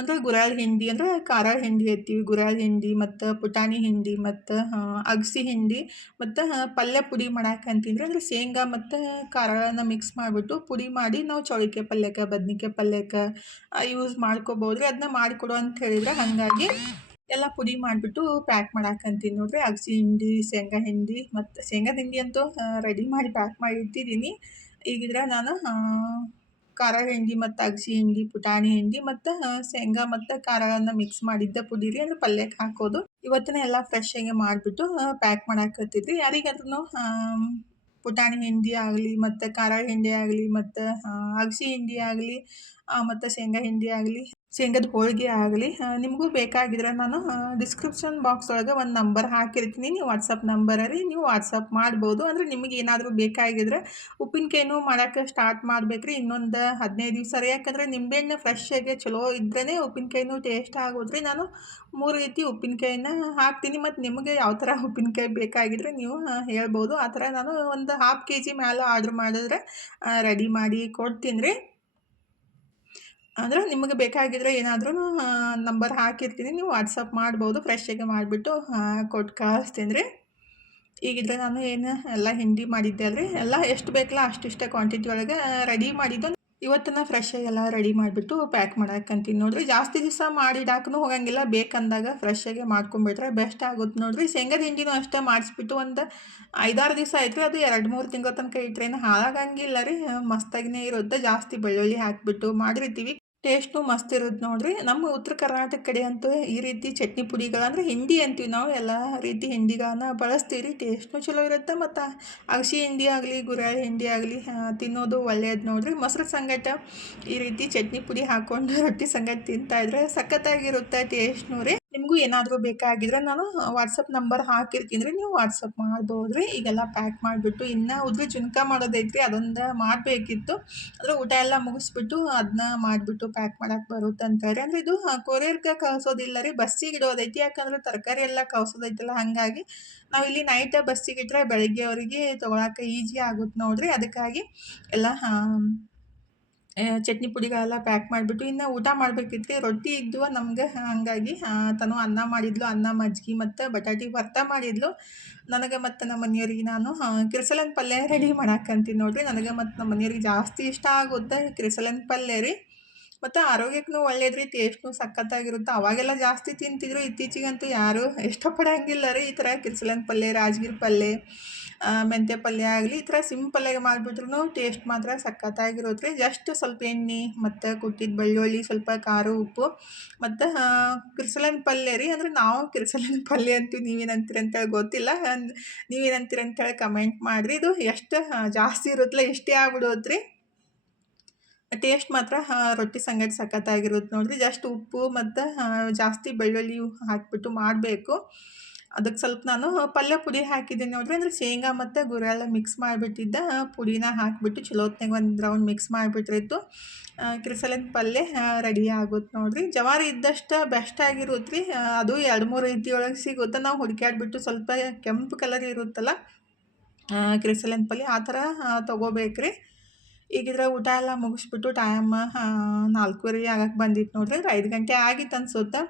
ಅಂದರೆ ಗುರೆಳ್ಳು ಹಿಂಡಿ ಅಂದರೆ ಖಾರ ಹಿಂಡಿ ಐತಿ, ಗುರೆಳ್ಳು ಹಿಂಡಿ ಮತ್ತು ಪುಟಾಣಿ ಹಿಂಡಿ ಮತ್ತು ಅಗಸಿ ಹಿಂಡಿ ಮತ್ತು ಪಲ್ಯ ಪುಡಿ ಮಾಡಾಕಂತೀನಿ ರೀ. ಅಂದರೆ ಶೇಂಗಾ ಮತ್ತು ಖಾರನ ಮಿಕ್ಸ್ ಮಾಡಿಬಿಟ್ಟು ಪುಡಿ ಮಾಡಿ ನಾವು ಚೌಳಿಕಾಯಿ ಪಲ್ಯಕ್ಕೆ, ಬದ್ನಿಕಾಯಿ ಪಲ್ಯಕ್ಕೆ ಯೂಸ್ ಮಾಡ್ಕೊಬೋದು ರೀ. ಅದನ್ನ ಮಾಡಿಕೊಡು ಅಂತ ಹೇಳಿದ್ರೆ ಹಾಗಾಗಿ ಎಲ್ಲ ಪುಡಿ ಮಾಡಿಬಿಟ್ಟು ಪ್ಯಾಕ್ ಮಾಡಾಕಂತೀನಿ ನೋಡ್ರಿ. ಅಗಸಿ ಹಿಂಡಿ, ಶೇಂಗಾ ಹಿಂಡಿ ಮತ್ತು ಶೇಂಗಾದ ಹಿಂಡಿ ಅಂತೂ ರೆಡಿ ಮಾಡಿ ಪ್ಯಾಕ್ ಮಾಡಿ ಇಟ್ಟಿದ್ದೀನಿ. ಈಗಿದ್ರೆ ನಾನು ಖಾರ ಹಿಂಡಿ ಮತ್ತು ಅಗಸಿ ಹಿಂಡಿ, ಪುಟಾಣಿ ಹಿಂಡಿ ಮತ್ತು ಶೇಂಗಾ ಮತ್ತು ಖಾರವನ್ನು ಮಿಕ್ಸ್ ಮಾಡಿದ್ದ ಪುಡಿ ರೀ. ಅಂದರೆ ಪಲ್ಯಕ್ಕೆ ಹಾಕೋದು. ಇವತ್ತೇ ಎಲ್ಲ ಫ್ರೆಶ್ ಆಗಿ ಮಾಡಿಬಿಟ್ಟು ಪ್ಯಾಕ್ ಮಾಡಾಕತ್ತಿದ್ರಿ. ಯಾರಿಗಾದ್ರೂ ಪುಟಾಣಿ ಹಿಂಡಿ ಆಗಲಿ ಮತ್ತು ಖಾರ ಹಿಂಡಿ ಆಗಲಿ ಮತ್ತು ಅಗಸಿ ಹಿಂಡಿ ಆಗಲಿ ಮತ್ತು ಶೇಂಗಾ ಹಿಂಡಿ ಆಗಲಿ ಶೇಂಗದ ಹೋಳಿಗೆ ಆಗಲಿ ನಿಮಗೂ ಬೇಕಾಗಿದ್ರೆ ನಾನು ಡಿಸ್ಕ್ರಿಪ್ಷನ್ ಬಾಕ್ಸ್ ಒಳಗೆ ಒಂದು ನಂಬರ್ ಹಾಕಿರ್ತೀನಿ. ನೀವು ವಾಟ್ಸಪ್ ನಂಬರ್ ರೀ, ನೀವು ವಾಟ್ಸಪ್ ಮಾಡ್ಬೋದು. ಅಂದರೆ ನಿಮಗೆ ಏನಾದರೂ ಬೇಕಾಗಿದ್ರೆ ಉಪ್ಪಿನಕಾಯಿನೂ ಮಾಡೋಕ್ಕೆ ಸ್ಟಾರ್ಟ್ ಮಾಡ್ಬೇಕ್ರಿ ಇನ್ನೊಂದು 15 ದಿವಸ ರೀ. ಯಾಕಂದರೆ ನಿಂಬೆಹಣ್ಣು ಫ್ರೆಶ್ಶಾಗಿ ಚಲೋ ಇದ್ರೇ ಉಪ್ಪಿನಕಾಯಿನೂ ಟೇಸ್ಟ್ ಆಗೋದ್ರಿ. ನಾನು 3 ರೀತಿ ಉಪ್ಪಿನಕಾಯಿನ ಹಾಕ್ತೀನಿ. ಮತ್ತು ನಿಮಗೆ ಯಾವ ಥರ ಉಪ್ಪಿನಕಾಯಿ ಬೇಕಾಗಿದ್ರೆ ನೀವು ಹೇಳ್ಬೋದು. ಆ ಥರ ನಾನು ಒಂದು ½ kg ಮೇಲೆ ಆರ್ಡ್ರ್ ಮಾಡಿದ್ರೆ ರೆಡಿ ಮಾಡಿ ಕೊಡ್ತೀನಿ ರೀ. ಅಂದರೆ ನಿಮಗೆ ಬೇಕಾಗಿದ್ರೆ ಏನಾದ್ರೂ ನಂಬರ್ ಹಾಕಿರ್ತೀನಿ, ನೀವು ವಾಟ್ಸಪ್ ಮಾಡ್ಬೋದು. ಫ್ರೆಶ್ಶಾಗಿ ಮಾಡಿಬಿಟ್ಟು ಕೊಟ್ಟು ಕಳಿಸ್ತೀನಿ ರೀ. ಈಗಿದ್ರೆ ನಾನು ಏನು ಎಲ್ಲ ಹಿಂಡಿ ಮಾಡಿದ್ದೆ ಅಲ್ರಿ, ಎಲ್ಲ ಎಷ್ಟು ಬೇಕಲ್ಲ ಅಷ್ಟಿಷ್ಟ ಕ್ವಾಂಟಿಟಿ ಒಳಗೆ ರೆಡಿ ಮಾಡಿದ್ದು. ಇವತ್ತು ಫ್ರೆಶ್ಶಾಗಿ ಎಲ್ಲ ರೆಡಿ ಮಾಡಿಬಿಟ್ಟು ಪ್ಯಾಕ್ ಮಾಡಾಕಂತೀನಿ ನೋಡಿರಿ. ಜಾಸ್ತಿ ದಿವಸ ಮಾಡಿಡಾಕೂ ಹೋಗಂಗಿಲ್ಲ, ಬೇಕಂದಾಗ ಫ್ರೆಶ್ಶಾಗಿ ಮಾಡ್ಕೊಂಬಿಟ್ರೆ ಬೆಸ್ಟ್ ಆಗುತ್ತೆ ನೋಡಿರಿ. ಶೇಂಗದ ಹಿಂಡಿನೂ ಅಷ್ಟೇ ಮಾಡಿಸ್ಬಿಟ್ಟು ಒಂದು 5-6 ದಿವಸ ಆಯ್ತು ರೀ. ಅದು 2-3 ತಿಂಗಳ ತನಕ ಇಟ್ರೇನು ಹಾಳಾಗಂಗಿಲ್ಲ ರೀ, ಮಸ್ತಾಗಿನೇ ಇರುತ್ತೆ. ಜಾಸ್ತಿ ಬೆಳ್ಳುಳ್ಳಿ ಹಾಕಿಬಿಟ್ಟು ಮಾಡಿರ್ತೀವಿ, ಟೇಸ್ಟು ಮಸ್ತ್ ಇರುತ್ತೆ ನೋಡಿರಿ. ನಮ್ಮ ಉತ್ತರ ಕರ್ನಾಟಕ ಕಡೆ ಅಂತೂ ಈ ರೀತಿ ಚಟ್ನಿ ಪುಡಿಗಳಂದ್ರೆ ಹಿಂಡಿ ಅಂತೀವಿ ನಾವು, ಎಲ್ಲ ರೀತಿ ಹಿಂಡಿಗಳನ್ನ ಬಳಸ್ತೀವಿ ರೀ. ಟೇಸ್ಟ್ನೂ ಚಲೋ ಇರುತ್ತೆ. ಮತ್ತು ಅಗಸಿ ಹಿಂಡಿ ಆಗಲಿ ಗುರೆಳ್ಳು ಹಿಂಡಿ ಆಗಲಿ ತಿನ್ನೋದು ಒಳ್ಳೆಯದು ನೋಡಿರಿ. ಮೊಸರು ಸಂಗಟ ಈ ರೀತಿ ಚಟ್ನಿ ಪುಡಿ ಹಾಕ್ಕೊಂಡು ರೊಟ್ಟಿ ಸಂಗಟ ತಿಂತಾಯಿದ್ರೆ ಸಖತ್ತಾಗಿರುತ್ತೆ ಟೇಸ್ಟ್ನೂ ರೀ. ನಿಮಗೂ ಏನಾದರೂ ಬೇಕಾಗಿದ್ರೆ ನಾನು ವಾಟ್ಸಪ್ ನಂಬರ್ ಹಾಕಿರ್ತೀನಿ ರೀ, ನೀವು ವಾಟ್ಸಪ್ ಮಾಡ್ಬೋದು ರೀ. ಈಗೆಲ್ಲ ಪ್ಯಾಕ್ ಮಾಡಿಬಿಟ್ಟು ಇನ್ನು ಉದ್ರಿ ಜುನ್ಕ ಮಾಡೋದೈತ್ರಿ, ಅದೊಂದು ಮಾಡಬೇಕಿತ್ತು. ಅಂದರೆ ಊಟ ಎಲ್ಲ ಮುಗಿಸ್ಬಿಟ್ಟು ಅದನ್ನ ಮಾಡಿಬಿಟ್ಟು ಪ್ಯಾಕ್ ಮಾಡೋಕೆ ಬರುತ್ತೆ ಅಂತಾರೆ. ಅಂದರೆ ಇದು ಕೊರಿಯರ್ಗೆ ಕಳಿಸೋದಿಲ್ಲ ರೀ, ಬಸ್ಸಿಗೆ ಇಡೋದೈತಿ. ಯಾಕಂದ್ರೆ ತರಕಾರಿ ಎಲ್ಲ ಕಳ್ಸೋದೈತಲ್ಲ, ಹಾಗಾಗಿ ನಾವಿಲ್ಲಿ ನೈಟ್ ಬಸ್ಸಿಗೆ ಇಟ್ಟರೆ ಬೆಳಗ್ಗೆ ಅವರಿಗೆ ತೊಗೊಳಕ್ಕೆ ಈಜಿ ಆಗುತ್ತೆ ನೋಡಿರಿ. ಅದಕ್ಕಾಗಿ ಎಲ್ಲ ಚಟ್ನಿ ಪುಡಿಗಳೆಲ್ಲ ಪ್ಯಾಕ್ ಮಾಡಿಬಿಟ್ಟು ಇನ್ನು ಊಟ ಮಾಡಬೇಕಿತ್ತು. ರೊಟ್ಟಿ ಇದ್ವು ನಮ್ಗೆ, ಹಾಗಾಗಿ ತನು ಅನ್ನ ಮಾಡಿದ್ಲು, ಅನ್ನ ಮಜ್ಜಿಗೆ ಮತ್ತು ಬಟಾಟಿ ಭರ್ತಾ ಮಾಡಿದ್ಲು. ನನಗೆ ಮತ್ತು ನಮ್ಮ ಮನೆಯವ್ರಿಗೆ ನಾನು ಕಿರ್ಸಲನ್ ಪಲ್ಯ ರೆಡಿ ಮಾಡಾಕಂತೀನಿ ನೋಡಿರಿ. ನನಗೆ ಮತ್ತು ನಮ್ಮ ಮನೆಯವ್ರಿಗೆ ಜಾಸ್ತಿ ಇಷ್ಟ ಆಗುತ್ತೆ ಕಿರ್ಸಲನ್ ಪಲ್ಯ ರೀ. ಮತ್ತು ಆರೋಗ್ಯಕ್ಕೂ ಒಳ್ಳೇದು ರೀ, ಟೇಸ್ಟ್ನೂ ಸಖತ್ತಾಗಿರುತ್ತೆ. ಅವಾಗೆಲ್ಲ ಜಾಸ್ತಿ ತಿಂತಿದ್ರು, ಇತ್ತೀಚೆಗಂತೂ ಯಾರೂ ಇಷ್ಟಪಡೋಂಗಿಲ್ಲ ರೀ ಈ ಥರ ಕಿರ್ಸಲನ್ ಪಲ್ಯ, ರಾಜಗಿರಿ ಪಲ್ಯ, ಮೆಂತ್ಯ ಪಲ್ಯ ಆಗಲಿ ಈ ಥರ ಸಿಂಪಲ್ಲಾಗಿ ಮಾಡಿಬಿಟ್ರು ಟೇಸ್ಟ್ ಮಾತ್ರ ಸಖತ್ತಾಗಿರುತ್ತೆ ರೀ. ಜಸ್ಟ್ ಸ್ವಲ್ಪ ಎಣ್ಣೆ ಮತ್ತು ಕುಟ್ಟಿದ ಬೆಳ್ಳುಳ್ಳಿ, ಸ್ವಲ್ಪ ಖಾರ, ಉಪ್ಪು ಮತ್ತು ಕಿರ್ಸಲನ್ ಪಲ್ಯ ರೀ. ಅಂದರೆ ನಾವು ಕಿರ್ಸಲನ್ ಪಲ್ಯ ಅಂತೀವಿ, ನೀವೇನಂತೀರಿ ಅಂತೇಳಿ ಗೊತ್ತಿಲ್ಲ. ನೀವೇನಂತೀರಿ ಅಂತೇಳಿ ಕಮೆಂಟ್ ಮಾಡಿರಿ. ಇದು ಎಷ್ಟು ಜಾಸ್ತಿ ಇರುತ್ತಲ್ಲ ಇಷ್ಟೇ ಆಗ್ಬಿಡೋದು ರೀ. ಟೇಸ್ಟ್ ಮಾತ್ರ ರೊಟ್ಟಿ ಸಂಗಟ ಸಖತ್ತಾಗಿರುತ್ತೆ ನೋಡಿರಿ. ಜಸ್ಟ್ ಉಪ್ಪು ಮತ್ತು ಜಾಸ್ತಿ ಬೆಳ್ಳುಳ್ಳಿ ಹಾಕಿಬಿಟ್ಟು ಮಾಡಬೇಕು. ಅದಕ್ಕೆ ಸ್ವಲ್ಪ ನಾನು ಪಲ್ಯ ಪುಡಿ ಹಾಕಿದ್ದೀನಿ ನೋಡಿರಿ. ಅಂದರೆ ಶೇಂಗಾ ಮತ್ತು ಗುರೆಳ್ಳು ಮಿಕ್ಸ್ ಮಾಡಿಬಿಟ್ಟಿದ್ದ ಪುಡಿನ ಹಾಕಿಬಿಟ್ಟು ಚಲೋತ್ನಾಗ ಒಂದು ರೌಂಡ್ ಮಿಕ್ಸ್ ಮಾಡಿಬಿಟ್ರಿತ್ತು ಕಿರ್ಸಲನ್ ಪಲ್ಯ ರೆಡಿ ಆಗುತ್ತೆ ನೋಡಿರಿ. ಜವಾರಿ ಇದ್ದಷ್ಟು ಬೆಸ್ಟ್ ಆಗಿರುತ್ತೆ ರೀ. ಅದು 2-3 ರೀತಿ ಒಳಗೆ ಸಿಗುತ್ತೆ. ನಾವು ಹುಡುಕ್ಯಾಡ್ಬಿಟ್ಟು ಸ್ವಲ್ಪ ಕೆಂಪು ಕಲರ್ ಇರುತ್ತಲ್ಲ ಕಿರ್ಸಲನ್ ಪಲ್ಯ, ಆ ಥರ ತೊಗೋಬೇಕ್ರಿ. ಈಗಿದ್ರೆ ಊಟ ಎಲ್ಲ ಮುಗಿಸ್ಬಿಟ್ಟು ಟೈಮ್ 4:30 ಆಗಕ್ಕೆ ಬಂದಿತ್ತು ನೋಡಿರಿ. 5 ಗಂಟೆ ಆಗಿತ್ತು ಅನ್ಸುತ್ತೆ.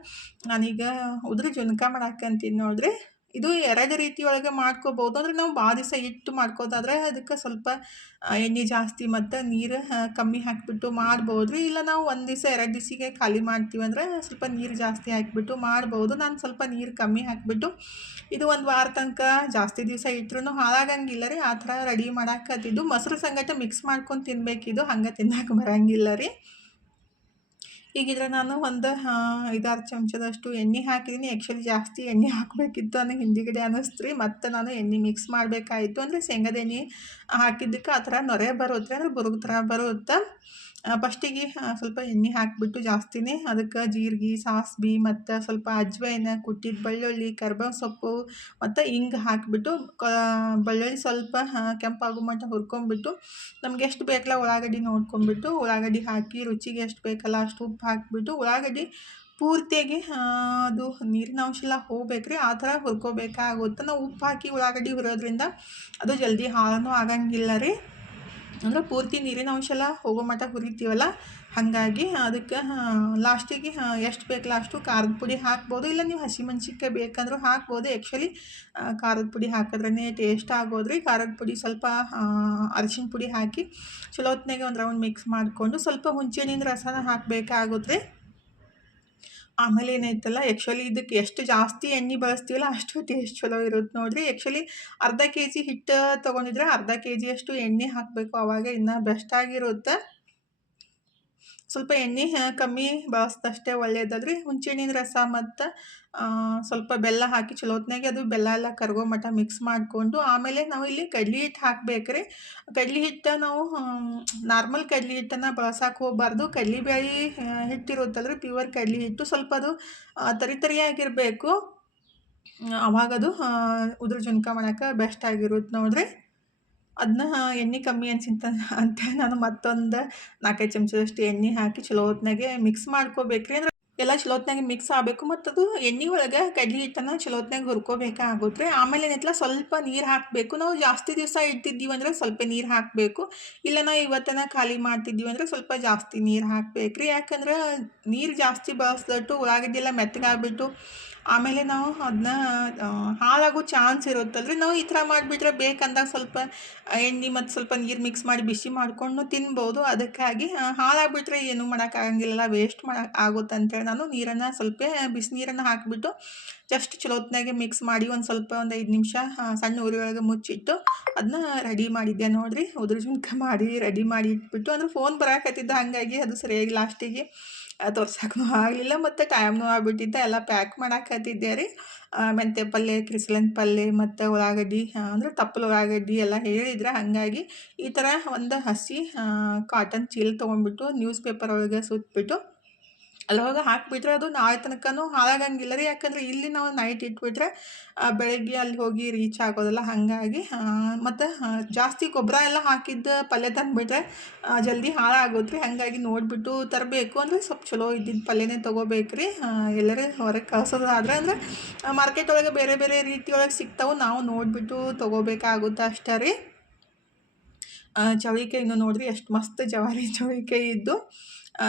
ನಾನೀಗ ಉದ್ರಿ ಜುನ್ಕ ಮಾಡಾಕಂತೀನಿ ನೋಡಿರಿ. ಇದು 2 ರೀತಿ ಒಳಗೆ ಮಾಡ್ಕೋಬೋದು. ಅಂದರೆ ನಾವು ಭಾಳ ದಿವಸ ಇಟ್ಟು ಮಾಡ್ಕೋದಾದ್ರೆ ಅದಕ್ಕೆ ಸ್ವಲ್ಪ ಎಣ್ಣೆ ಜಾಸ್ತಿ ಮತ್ತು ನೀರು ಕಮ್ಮಿ ಹಾಕಿಬಿಟ್ಟು ಮಾಡ್ಬೋದು ರೀ. ಇಲ್ಲ ನಾವು 1 ದಿವಸ 2 ದಿವಸಿಗೆ ಖಾಲಿ ಮಾಡ್ತೀವಿ ಅಂದರೆ ಸ್ವಲ್ಪ ನೀರು ಜಾಸ್ತಿ ಹಾಕಿಬಿಟ್ಟು ಮಾಡ್ಬೋದು. ನಾನು ಸ್ವಲ್ಪ ನೀರು ಕಮ್ಮಿ ಹಾಕಿಬಿಟ್ಟು ಇದು 1 ವಾರ ತನಕ ಜಾಸ್ತಿ ದಿವಸ ಇಟ್ರೂ ಹಾಳಾಗಂಗಿಲ್ಲ ರೀ. ಆ ಥರ ರೆಡಿ ಮಾಡಾಕತ್ತಿದ್ದು. ಮೊಸರು ಸಂಗಟ ಮಿಕ್ಸ್ ಮಾಡ್ಕೊಂಡು ತಿನ್ನಬೇಕಿದು, ಹಂಗೆ ತಿನ್ನಕ್ಕೆ ಬರೋಂಗಿಲ್ಲ ರೀ. ಈಗಿದ್ರೆ ನಾನು ಒಂದು 5-6 ಚಮಚದಷ್ಟು ಎಣ್ಣೆ ಹಾಕಿದ್ದೀನಿ. ಆ್ಯಕ್ಚುಲಿ ಜಾಸ್ತಿ ಎಣ್ಣೆ ಹಾಕಬೇಕಿತ್ತು ಅನ್ನೋ ಹಿಂದಿಗಡೆ ಅನ್ನಿಸ್ತು ರೀ. ಮತ್ತು ನಾನು ಎಣ್ಣೆ ಮಿಕ್ಸ್ ಮಾಡಬೇಕಾಯಿತು. ಅಂದರೆ ಶೇಂಗದ ಎಣ್ಣೆ ಹಾಕಿದ್ದಕ್ಕೆ ಆ ಥರ ನೊರೆ ಬರುತ್ತೆ, ಅಂದರೆ ಬುರುಗು ಥರ ಬರುತ್ತೆ. ಫಸ್ಟಿಗೆ ಸ್ವಲ್ಪ ಎಣ್ಣೆ ಹಾಕಿಬಿಟ್ಟು ಜಾಸ್ತಿನೇ ಅದಕ್ಕೆ ಜೀರಿಗೆ, ಸಾಸ್ವೆ ಮತ್ತು ಸ್ವಲ್ಪ ಅಜ್ವೈನ, ಕುಟ್ಟಿದ ಬೆಳ್ಳುಳ್ಳಿ, ಕರ್ಬೇವು ಸೊಪ್ಪು ಮತ್ತು ಹಿಂಗೆ ಹಾಕಿಬಿಟ್ಟು ಬೆಳ್ಳುಳ್ಳಿ ಸ್ವಲ್ಪ ಕೆಂಪಾಗೋ ಮಟ್ಟ ಹುರ್ಕೊಂಬಿಟ್ಟು ನಮ್ಗೆ ಎಷ್ಟು ಬೇಕಲ್ಲ ಉಳ್ಳಾಗಡ್ಡಿ ನೋಡ್ಕೊಂಬಿಟ್ಟು ಉಳ್ಳಾಗಡ್ಡಿ ಹಾಕಿ ರುಚಿಗೆ ಎಷ್ಟು ಬೇಕಲ್ಲ ಅಷ್ಟು ಉಪ್ಪು ಹಾಕಿಬಿಟ್ಟು ಉಳ್ಳಾಗಡ್ಡಿ ಪೂರ್ತಿಯಾಗಿ ಅದು ನೀರಿನ ಅಂಶ ಎಲ್ಲ ಹೋಗ್ಬೇಕು ರೀ, ಆ ಥರ ಹುರ್ಕೋಬೇಕಾಗುತ್ತೆ. ನಾವು ಉಪ್ಪು ಹಾಕಿ ಉಳ್ಳಾಗಡ್ಡಿ ಹುರಿಯೋದ್ರಿಂದ ಅದು ಜಲ್ದಿ ಹಾಳನೂ ಆಗಂಗಿಲ್ಲ ರೀ. ಅಂದರೆ ಪೂರ್ತಿ ನೀರಿನ ಅಂಶ ಎಲ್ಲ ಹೋಗೋ ಮಟ್ಟ ಹುರಿತೀವಲ್ಲ, ಹಾಗಾಗಿ ಅದಕ್ಕೆ ಲಾಸ್ಟಿಗೆ ಎಷ್ಟು ಬೇಕಲ್ಲ ಅಷ್ಟು ಖಾರದ ಪುಡಿ ಹಾಕ್ಬೋದು. ಇಲ್ಲ ನೀವು ಹಸಿಮೆಣ್ಸಿನ್ಕಾಯಿ ಬೇಕಂದ್ರೂ ಹಾಕ್ಬೋದು. ಆ್ಯಕ್ಚುಲಿ ಖಾರದ ಪುಡಿ ಹಾಕಿದ್ರೇ ಟೇಸ್ಟ್ ಆಗೋದು ರೀ. ಖಾರದ ಪುಡಿ ಸ್ವಲ್ಪ ಅರಿಶಿನ ಪುಡಿ ಹಾಕಿ ಚಲೋ ಹೊತ್ನಾಗೆ ಒಂದು ರೌಂಡ್ ಮಿಕ್ಸ್ ಮಾಡಿಕೊಂಡು ಸ್ವಲ್ಪ ಹುಣಸೆಹಣ್ಣಿನ ರಸನ ಹಾಕಬೇಕಾಗುತ್ತೆ ರೀ. ಆಮೇಲೆ ಏನೈತಲ್ಲ, ಆ್ಯಕ್ಚುಲಿ ಇದಕ್ಕೆ ಎಷ್ಟು ಜಾಸ್ತಿ ಎಣ್ಣೆ ಬಳಸ್ತೀವಲ್ಲ ಅಷ್ಟು ಟೇಸ್ಟ್ ಚಲೋ ಇರುತ್ತೆ ನೋಡಿರಿ. ಆ್ಯಕ್ಚುಲಿ ಅರ್ಧ kg ಹಿಟ್ಟು ತೊಗೊಂಡಿದ್ರೆ ಅರ್ಧ kg ಅಷ್ಟು ಎಣ್ಣೆ ಹಾಕಬೇಕು, ಆವಾಗ ಇನ್ನೂ ಬೆಸ್ಟ್ ಆಗಿರುತ್ತೆ. ಸ್ವಲ್ಪ ಎಣ್ಣೆ ಕಮ್ಮಿ ಬಳಸಿದಷ್ಟೇ ಒಳ್ಳೆಯದಲ್ರಿ. ಹುಂಚೆಹಣ್ಣಿನ ರಸ ಮತ್ತು ಸ್ವಲ್ಪ ಬೆಲ್ಲ ಹಾಕಿ ಚಲೋ ಹೊತ್ನಾಗೆ ಅದು ಬೆಲ್ಲ ಎಲ್ಲ ಕರಗೋ ಮಟ್ಟ ಮಿಕ್ಸ್ ಮಾಡಿಕೊಂಡು ಆಮೇಲೆ ನಾವು ಇಲ್ಲಿ ಕಡ್ಲೆ ಹಿಟ್ಟು ಹಾಕಬೇಕ್ರಿ. ಕಡ್ಲೆ ಹಿಟ್ಟು ನಾವು ನಾರ್ಮಲ್ ಕಡ್ಲೆ ಹಿಟ್ಟನ್ನು ಬಳಸಕ್ಕೆ ಹೋಗಬಾರ್ದು. ಕಡ್ಲೆಬೇಳೆ ಹಿಟ್ಟಿರುತ್ತಲ್ರಿ, ಪ್ಯೂರ್ ಕಡ್ಲೆ ಹಿಟ್ಟು ಸ್ವಲ್ಪ ಅದು ತರಿ ತರಿಯಾಗಿರಬೇಕು. ಅವಾಗದು ಉದ್ರ ಜುನ್ಕ ಮಾಡಕ್ಕೆ ಬೆಸ್ಟ್ ಆಗಿರುತ್ತೆ ನೋಡಿರಿ. ಅದನ್ನ ಎಣ್ಣೆ ಕಮ್ಮಿ ಅನ್ಸಿಂತ ಅಂತೇಳಿ ನಾನು ಮತ್ತೊಂದು 4-5 ಚಮಚದಷ್ಟು ಎಣ್ಣೆ ಹಾಕಿ ಚಲೋ ಹೊತ್ನಾಗೆ ಮಿಕ್ಸ್ ಮಾಡ್ಕೋಬೇಕ್ರಿ. ಅಂದ್ರೆ ಎಲ್ಲ ಚಲೋ ಹೊತ್ನಾಗೆ ಮಿಕ್ಸ್ ಆಗಬೇಕು ಮತ್ತು ಅದು ಎಣ್ಣೆ ಒಳಗೆ ಕಡ್ಲೆ ಹಿಟ್ಟನ್ನು ಚಲೋ ಹೊತ್ನಾಗೆ ಹುರ್ಕೋಬೇಕಾಗುತ್ತೆ ರೀ. ಆಮೇಲೆ ಏನೈತಲ್ಲ ಸ್ವಲ್ಪ ನೀರು ಹಾಕಬೇಕು. ನಾವು ಜಾಸ್ತಿ ದಿವಸ ಇಟ್ಟಿದ್ದೀವಿ ಅಂದರೆ ಸ್ವಲ್ಪ ನೀರು ಹಾಕಬೇಕು. ಇಲ್ಲ ನಾವು ಇವತ್ತನ ಖಾಲಿ ಮಾಡ್ತಿದ್ದೀವಿ ಅಂದರೆ ಸ್ವಲ್ಪ ಜಾಸ್ತಿ ನೀರು ಹಾಕಬೇಕ್ರಿ. ಯಾಕಂದ್ರೆ ನೀರು ಜಾಸ್ತಿ ಬಳಸಿದಟ್ಟು ಉಳ್ಳಾಗಡ್ಡಿ ಎಲ್ಲ ಮೆತ್ತಗಾಗ್ಬಿಟ್ಟು ಆಮೇಲೆ ನಾವು ಅದನ್ನ ಹಾಳಾಗೋ ಚಾನ್ಸ್ ಇರುತ್ತಲ್ರಿ. ನಾವು ಈ ಥರ ಮಾಡಿಬಿಟ್ರೆ ಬೇಕಂದಾಗ ಸ್ವಲ್ಪ ಎಣ್ಣೆ ಮತ್ತು ಸ್ವಲ್ಪ ನೀರು ಮಿಕ್ಸ್ ಮಾಡಿ ಬಿಸಿ ಮಾಡಿಕೊಂಡು ತಿನ್ಬೋದು. ಅದಕ್ಕಾಗಿ ಹಾಳಾಗ್ಬಿಟ್ರೆ ಏನೂ ಮಾಡೋಕ್ಕಾಗಂಗಿಲ್ಲ, ವೇಸ್ಟ್ ಆಗುತ್ತೆ ಅಂತೇಳಿ ನಾನು ನೀರನ್ನು ಸ್ವಲ್ಪ ಬಿಸಿನೀರನ್ನು ಹಾಕಿಬಿಟ್ಟು ಜಸ್ಟ್ ಚಲೋ ಹೊತ್ನಾಗೆ ಮಿಕ್ಸ್ ಮಾಡಿ ಒಂದು 5 ನಿಮಿಷ ಸಣ್ಣ ಉರಿ ಒಳಗೆ ಮುಚ್ಚಿಟ್ಟು ಅದನ್ನ ರೆಡಿ ಮಾಡಿದ್ದೆ ನೋಡಿರಿ. ಉದ್ರ ಜುನ್ಕ ಮಾಡಿ ರೆಡಿ ಮಾಡಿ ಇಟ್ಬಿಟ್ಟು ಅಂದ್ರೆ ಫೋನ್ ಬರಾಕತ್ತಿದ್ದ, ಹಾಗಾಗಿ ಅದು ಸರಿಯಾಗಿ ಲಾಸ್ಟಿಗೆ ತೋರ್ಸಕ್ಕೂ ಆಗಲಿಲ್ಲ ಮತ್ತು ಟೈಮ್ನೂ ಆಗ್ಬಿಟ್ಟಿದ್ದೆ. ಎಲ್ಲ ಪ್ಯಾಕ್ ಮಾಡಾಕತ್ತಿದ್ದೆ ರೀ. ಮೆಂತ್ಯ ಪಲ್ಯ, ಕ್ರಿಸಲನ್ ಪಲ್ಯ ಮತ್ತು ಉಳ್ಳಾಗಡ್ಡಿ ಅಂದರೆ ತಪ್ಪಲು ಉಳ್ಳಾಗಡ್ಡಿ ಎಲ್ಲ ಹೇಳಿದ್ರೆ, ಹಾಗಾಗಿ ಈ ಥರ ಒಂದು ಹಸಿ ಕಾಟನ್ ಚೀಲ ತೊಗೊಂಡ್ಬಿಟ್ಟು ನ್ಯೂಸ್ ಪೇಪರ್ ಒಳಗೆ ಸುತ್ತಬಿಟ್ಟು ಅಲ್ಲೊಳಗೆ ಹಾಕಿಬಿಟ್ರೆ ಅದು ನಾಳೆ ತನಕನೂ ಹಾಳಾಗಂಗಿಲ್ಲ ರೀ. ಯಾಕಂದರೆ ಇಲ್ಲಿ ನಾವು ನೈಟ್ ಇಟ್ಬಿಟ್ರೆ ಬೆಳಗ್ಗೆ ಅಲ್ಲಿ ಹೋಗಿ ರೀಚ್ ಆಗೋದಿಲ್ಲ. ಹಾಗಾಗಿ ಮತ್ತು ಜಾಸ್ತಿ ಗೊಬ್ಬರ ಎಲ್ಲ ಹಾಕಿದ್ದು ಪಲ್ಯ ತಂದುಬಿಟ್ರೆ ಜಲ್ದಿ ಹಾಳಾಗುತ್ತೆ ರೀ. ಹಾಗಾಗಿ ನೋಡಿಬಿಟ್ಟು ತರಬೇಕು. ಅಂದರೆ ಸ್ವಲ್ಪ ಚಲೋ ಇದ್ದಿದ್ದು ಪಲ್ಯನೇ ತೊಗೋಬೇಕು ರೀ. ಎಲ್ಲರೂ ಹೊರಗೆ ಕಳ್ಸೋದಾದ್ರೆ ಅಂದರೆ ಮಾರ್ಕೆಟ್ ಒಳಗೆ ಬೇರೆ ಬೇರೆ ರೀತಿಯೊಳಗೆ ಸಿಗ್ತಾವೆ, ನಾವು ನೋಡಿಬಿಟ್ಟು ತೊಗೋಬೇಕಾಗುತ್ತೆ ಅಷ್ಟೇ ರೀ. ಚೌಳಿಕಾಯಿನೂ ನೋಡಿರಿ ಎಷ್ಟು ಮಸ್ತ್ ಜವಾರಿ ಚೌಳಿಕಾಯಿ ಇದ್ದು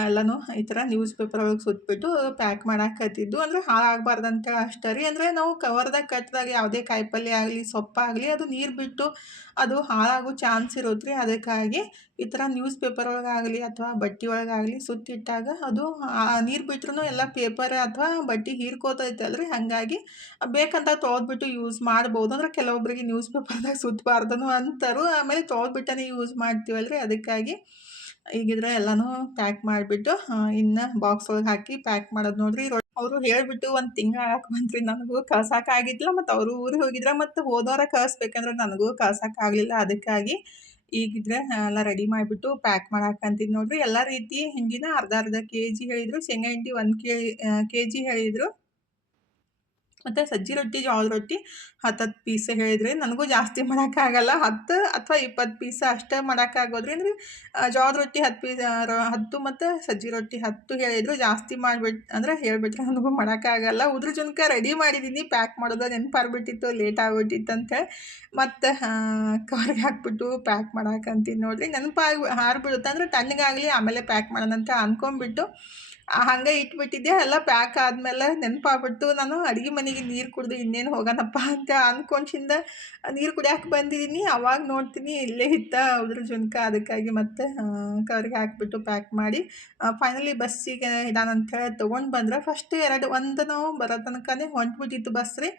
ಎಲ್ಲನೂ ಈ ಥರ ನ್ಯೂಸ್ ಪೇಪರ್ ಒಳಗೆ ಸುತ್ತಬಿಟ್ಟು ಪ್ಯಾಕ್ ಮಾಡಾಕತ್ತಿದ್ದು. ಅಂದರೆ ಹಾಳಾಗಬಾರ್ದು ಅಂತೇಳಿ ಅಷ್ಟೇ ರೀ. ಅಂದರೆ ನಾವು ಕವರ್ದಾಗ ಕಟ್ಟಿದಾಗ ಯಾವುದೇ ಕಾಯಿಪಲ್ಯ ಆಗಲಿ ಸೊಪ್ಪಾಗಲಿ ಅದು ನೀರು ಬಿಟ್ಟು ಅದು ಹಾಳಾಗೋ ಚಾನ್ಸ್ ಇರುತ್ತೆ ರೀ. ಅದಕ್ಕಾಗಿ ಈ ಥರ ನ್ಯೂಸ್ ಪೇಪರ್ ಒಳಗಾಗಲಿ ಅಥವಾ ಬಟ್ಟೆ ಒಳಗಾಗಲಿ ಸುತ್ತಿಟ್ಟಾಗ ಅದು ನೀರು ಬಿಟ್ರೂ ಎಲ್ಲ ಪೇಪರ್ ಅಥವಾ ಬಟ್ಟೆ ಹೀರ್ಕೋತೈತಲ್ರಿ. ಹಾಗಾಗಿ ಬೇಕಂತ ತೊಳೆದ್ಬಿಟ್ಟು ಯೂಸ್ ಮಾಡ್ಬೋದು. ಅಂದರೆ ಕೆಲವೊಬ್ಬರಿಗೆ ನ್ಯೂಸ್ ಪೇಪರ್ದಾಗ ಸುತ್ತಬಾರ್ದನು ಅಂತಾರು, ಆಮೇಲೆ ತೊಳೆದ್ಬಿಟ್ಟನೇ ಯೂಸ್ ಮಾಡ್ತೀವಲ್ರಿ. ಅದಕ್ಕಾಗಿ ಈಗಿದ್ರೆ ಎಲ್ಲನೂ ಪ್ಯಾಕ್ ಮಾಡಿಬಿಟ್ಟು ಇನ್ನು ಬಾಕ್ಸ್ ಒಳಗೆ ಹಾಕಿ ಪ್ಯಾಕ್ ಮಾಡೋದು ನೋಡಿರಿ. ಅವರು ಹೇಳಿಬಿಟ್ಟು 1 ತಿಂಗಳು ಆಗಕ್ಕೆ ಬಂತ್ರಿ. ನನಗೂ ಕಳ್ಸೋಕ್ಕಾಗಿದ್ದಿಲ್ಲ ಮತ್ತು ಅವರು ಊರಿಗೆ ಹೋಗಿದ್ರೆ ಮತ್ತು ಹೋದವರ ಕಳಿಸ್ಬೇಕಂದ್ರೆ ನನಗೂ ಕಳ್ಸೋಕ್ಕಾಗಲಿಲ್ಲ. ಅದಕ್ಕಾಗಿ ಈಗಿದ್ರೆ ಎಲ್ಲ ರೆಡಿ ಮಾಡಿಬಿಟ್ಟು ಪ್ಯಾಕ್ ಮಾಡಾಕಂತಿದ್ದು ನೋಡಿರಿ. ಎಲ್ಲ ರೀತಿ ಹಿಂಡಿನ ಅರ್ಧ ಕೆಜಿ ಹೇಳಿದರು, ಶೇಂಗಾ ಹಿಂಡಿ 1 ಕೆಜಿ ಹೇಳಿದರು, ಮತ್ತು ಸಜ್ಜಿ ರೊಟ್ಟಿ, ಜೋಳದ ರೊಟ್ಟಿ 10 ಪೀಸ್ ಹೇಳಿದ್ರಿ. ನನಗೂ ಜಾಸ್ತಿ ಮಾಡೋಕ್ಕಾಗಲ್ಲ, 10 ಅಥವಾ 20 ಪೀಸ್ ಅಷ್ಟೇ ಮಾಡೋಕ್ಕಾಗೋದ್ರಿ. ಅಂದರೆ ಜೋಳದ ರೊಟ್ಟಿ 10 ಪೀಸ್ 10 ಮತ್ತು ಸಜ್ಜಿ ರೊಟ್ಟಿ 10 ಹೇಳಿದರು. ಜಾಸ್ತಿ ಮಾಡಿಬಿಟ್ಟು ಅಂದರೆ ಹೇಳಿಬಿಟ್ರೆ ನನಗೂ ಮಾಡೋಕ್ಕಾಗಲ್ಲ. ಉದ್ರ ಜುನ್ಕ ರೆಡಿ ಮಾಡಿದ್ದೀನಿ, ಪ್ಯಾಕ್ ಮಾಡೋದು ನೆನಪಾಗ್ಬಿಟ್ಟಿತ್ತು, ಲೇಟ್ ಆಗ್ಬಿಟ್ಟಿತ್ತು ಅಂತೇಳಿ ಮತ್ತು ಕವರ್ಗೆ ಹಾಕ್ಬಿಟ್ಟು ಪ್ಯಾಕ್ ಮಾಡಾಕಂತೀನಿ ನೋಡಿರಿ. ನೆನಪಾಗಿ ಹಾರಿಬಿಡುತ್ತೆ, ಅಂದರೆ ತಣ್ಣಗಾಗಲಿ ಆಮೇಲೆ ಪ್ಯಾಕ್ ಮಾಡೋಣ ಅಂತ ಅಂದ್ಕೊಂಡ್ಬಿಟ್ಟು ಹಂಗೆ ಇಟ್ಬಿಟ್ಟಿದ್ದೆ. ಎಲ್ಲ ಪ್ಯಾಕ್ ಆದಮೇಲೆ ನೆನಪಾಗ್ಬಿಟ್ಟು ನಾನು ಅಡುಗೆ ಮನೆಗೆ ನೀರು ಕುಡಿದು ಇನ್ನೇನು ಹೋಗೋಣಪ್ಪ ಅಂತ ಅಂದ್ಕೊಂಡ್ಸಿಂದ ನೀರು ಕುಡಿಯೋಕೆ ಬಂದಿದ್ದೀನಿ. ಅವಾಗ ನೋಡ್ತೀನಿ ಇಲ್ಲೇ ಇತ್ತ ಉದ್ರ ಜುನ್ಕ. ಅದಕ್ಕಾಗಿ ಮತ್ತೆ ಕವರ್ಗೆ ಹಾಕಿಬಿಟ್ಟು ಪ್ಯಾಕ್ ಮಾಡಿ ಫೈನಲಿ ಬಸ್ಸಿಗೆ ಇಡೋಣ ಅಂತೇಳಿ ತೊಗೊಂಡು ಬಂದ್ರೆ ಫಸ್ಟ್ ಒಂದು ನಾವು ಬರೋ ತನಕನೇ ಹೊಂಟ್ಬಿಟ್ಟಿತ್ತು ಬಸ್ ರೀ.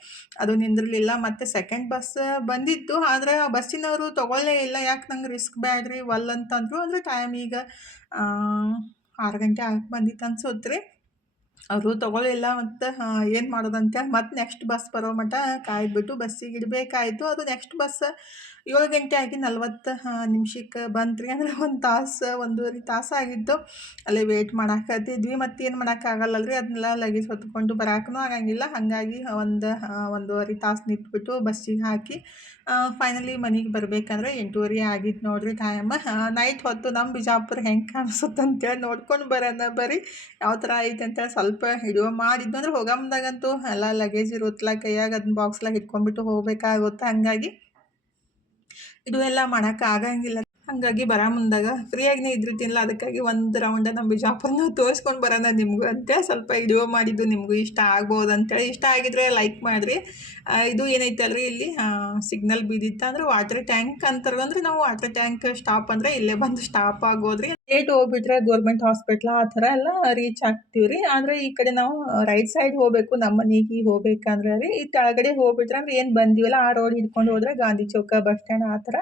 ಅದು ನಿಂದಿರಲಿಲ್ಲ. ಮತ್ತು ಸೆಕೆಂಡ್ ಬಸ್ ಬಂದಿತ್ತು, ಆದರೆ ಆ ಬಸ್ಸಿನವರು ತೊಗೊಳ್ಳೇ ಇಲ್ಲ. ಯಾಕೆ ನಂಗೆ ರಿಸ್ಕ್ ಬ್ಯಾಡ್ರಿ ಅಂತಂದರು. ಅಂದರೆ ಟೈಮ್ ಈಗ 6 ಗಂಟೆ ಆಗಕ್ಕೆ ಬಂದಿತ್ತು ಅನ್ಸುತ್ತೆ ರೀ. ಅವರು ತೊಗೊಳ್ಳಿಲ್ಲ. ಮತ್ತು ಏನು ಮಾಡೋದಂತೇಳಿ ಮತ್ತು ನೆಕ್ಸ್ಟ್ ಬಸ್ ಬರೋ ಮಟ್ಟ ಕಾಯ್ದುಬಿಟ್ಟು ಬಸ್ಸಿಗೆ ಇಡಬೇಕಾಯ್ತು. ಅದು ನೆಕ್ಸ್ಟ್ ಬಸ್ 7 ಗಂಟೆ ಆಗಿ 40 ನಿಮಿಷಕ್ಕೆ ಬಂತು ರೀ. ಅಂದರೆ 1 ತಾಸು 1.5 ತಾಸು ಆಗಿತ್ತು ಅಲ್ಲೇ ವೇಟ್ ಮಾಡಾಕತ್ತಿದ್ವಿ. ಮತ್ತೇನು ಮಾಡೋಕ್ಕಾಗಲ್ಲಲ್ರಿ, ಅದನ್ನೆಲ್ಲ ಲಗೇಜ್ ಹೊತ್ಕೊಂಡು ಬರೋಕ್ಕೂ ಆಗಂಗಿಲ್ಲ. ಹಾಗಾಗಿ 1.5 ತಾಸು ನಿಂತ್ಬಿಟ್ಟು ಬಸ್ಸಿಗೆ ಹಾಕಿ ಫೈನಲಿ ಮನೆಗೆ ಬರಬೇಕಂದ್ರೆ 8:30 ಆಗಿತ್ತು ನೋಡಿರಿ ಟೈಮ್. ನೈಟ್ ಹೊತ್ತು ನಮ್ಮ ಬಿಜಾಪುರ ಹೆಂಗೆ ಕಾಣಿಸುತ್ತೆ ಅಂತೇಳಿ ನೋಡ್ಕೊಂಡು ಬರೋಣ ಬರ್ರಿ, ಯಾವ ಥರ ಐತೆ ಅಂತೇಳಿ ಸ್ವಲ್ಪ ವಿಡಿಯೋ ಮಾಡಿದ್ದು. ಅಂದರೆ ಹೋಗೋ ಮುಂದಾಗಂತೂ ಎಲ್ಲ ಲಗೇಜ್ ಇರುತ್ತಲ್ಲ ಕೈಯಾಗ, ಅದನ್ನ ಬಾಕ್ಸ್ಲಾಗ ಇಟ್ಕೊಂಡ್ಬಿಟ್ಟು ಹೋಗ್ಬೇಕಾಗುತ್ತೆ. ಹಾಗಾಗಿ ಇದು ಎಲ್ಲ ಮಾಡೋಕೆ ಆಗಂಗಿಲ್ಲ. ಹಾಗಾಗಿ ಬರೋ ಮುಂದಾಗ ಫ್ರೀಯಾಗಿನೇ ಇದ್ದಿರ್ತೀನಲ್ಲ, ಅದಕ್ಕಾಗಿ ಒಂದು ರೌಂಡ ನಮ್ಮ ಬಿಜಾಪುರನ ತೋರಿಸ್ಕೊಂಡು ಬರೋಣ ನಿಮಗೂ ಅಂತೇಳಿ ಸ್ವಲ್ಪ ವಿಡಿಯೋ ಮಾಡಿದ್ದು. ನಿಮಗೂ ಇಷ್ಟ ಆಗ್ಬೋದು ಅಂತೇಳಿ. ಇಷ್ಟ ಆಗಿದ್ರೆ ಲೈಕ್ ಮಾಡಿರಿ. ಇದು ಏನೈತಲ್ರಿ ಇಲ್ಲಿ ಸಿಗ್ನಲ್ ಬಿದ್ದಿತ್ತು, ಅಂದರೆ ವಾಟರ್ ಟ್ಯಾಂಕ್ ಅಂತಾರಲ್ಲ. ಅಂದರೆ ನಾವು ವಾಟರ್ ಟ್ಯಾಂಕ್ ಸ್ಟಾಪ್ ಅಂದರೆ ಇಲ್ಲೇ ಬಂದು ಸ್ಟಾಪ್ ಆಗೋದ್ರಿ. ಸ್ಟ್ರೇಟ್ ಹೋಗ್ಬಿಟ್ರೆ ಗೌರ್ಮೆಂಟ್ ಹಾಸ್ಪಿಟ್ಲ ಆ ಥರ ಎಲ್ಲ ರೀಚ್ ಆಗ್ತೀವಿ ರೀ. ಆದರೆ ಈ ಕಡೆ ನಾವು ರೈಟ್ ಸೈಡ್ ಹೋಗಬೇಕು ನಮ್ಮ ಮನೆಗೆ ಹೋಗ್ಬೇಕಂದ್ರೆ ರೀ. ಈ ಕೆಳಗಡೆ ಹೋಗ್ಬಿಟ್ರೆ ಅಂದ್ರೆ ಏನು ಬಂದೀವಲ್ಲ ಆ ರೋಡ್ ಹಿಡ್ಕೊಂಡು ಹೋದ್ರೆ ಗಾಂಧಿ ಚೌಕ ಬಸ್ ಸ್ಟ್ಯಾಂಡ್ ಆ ಥರ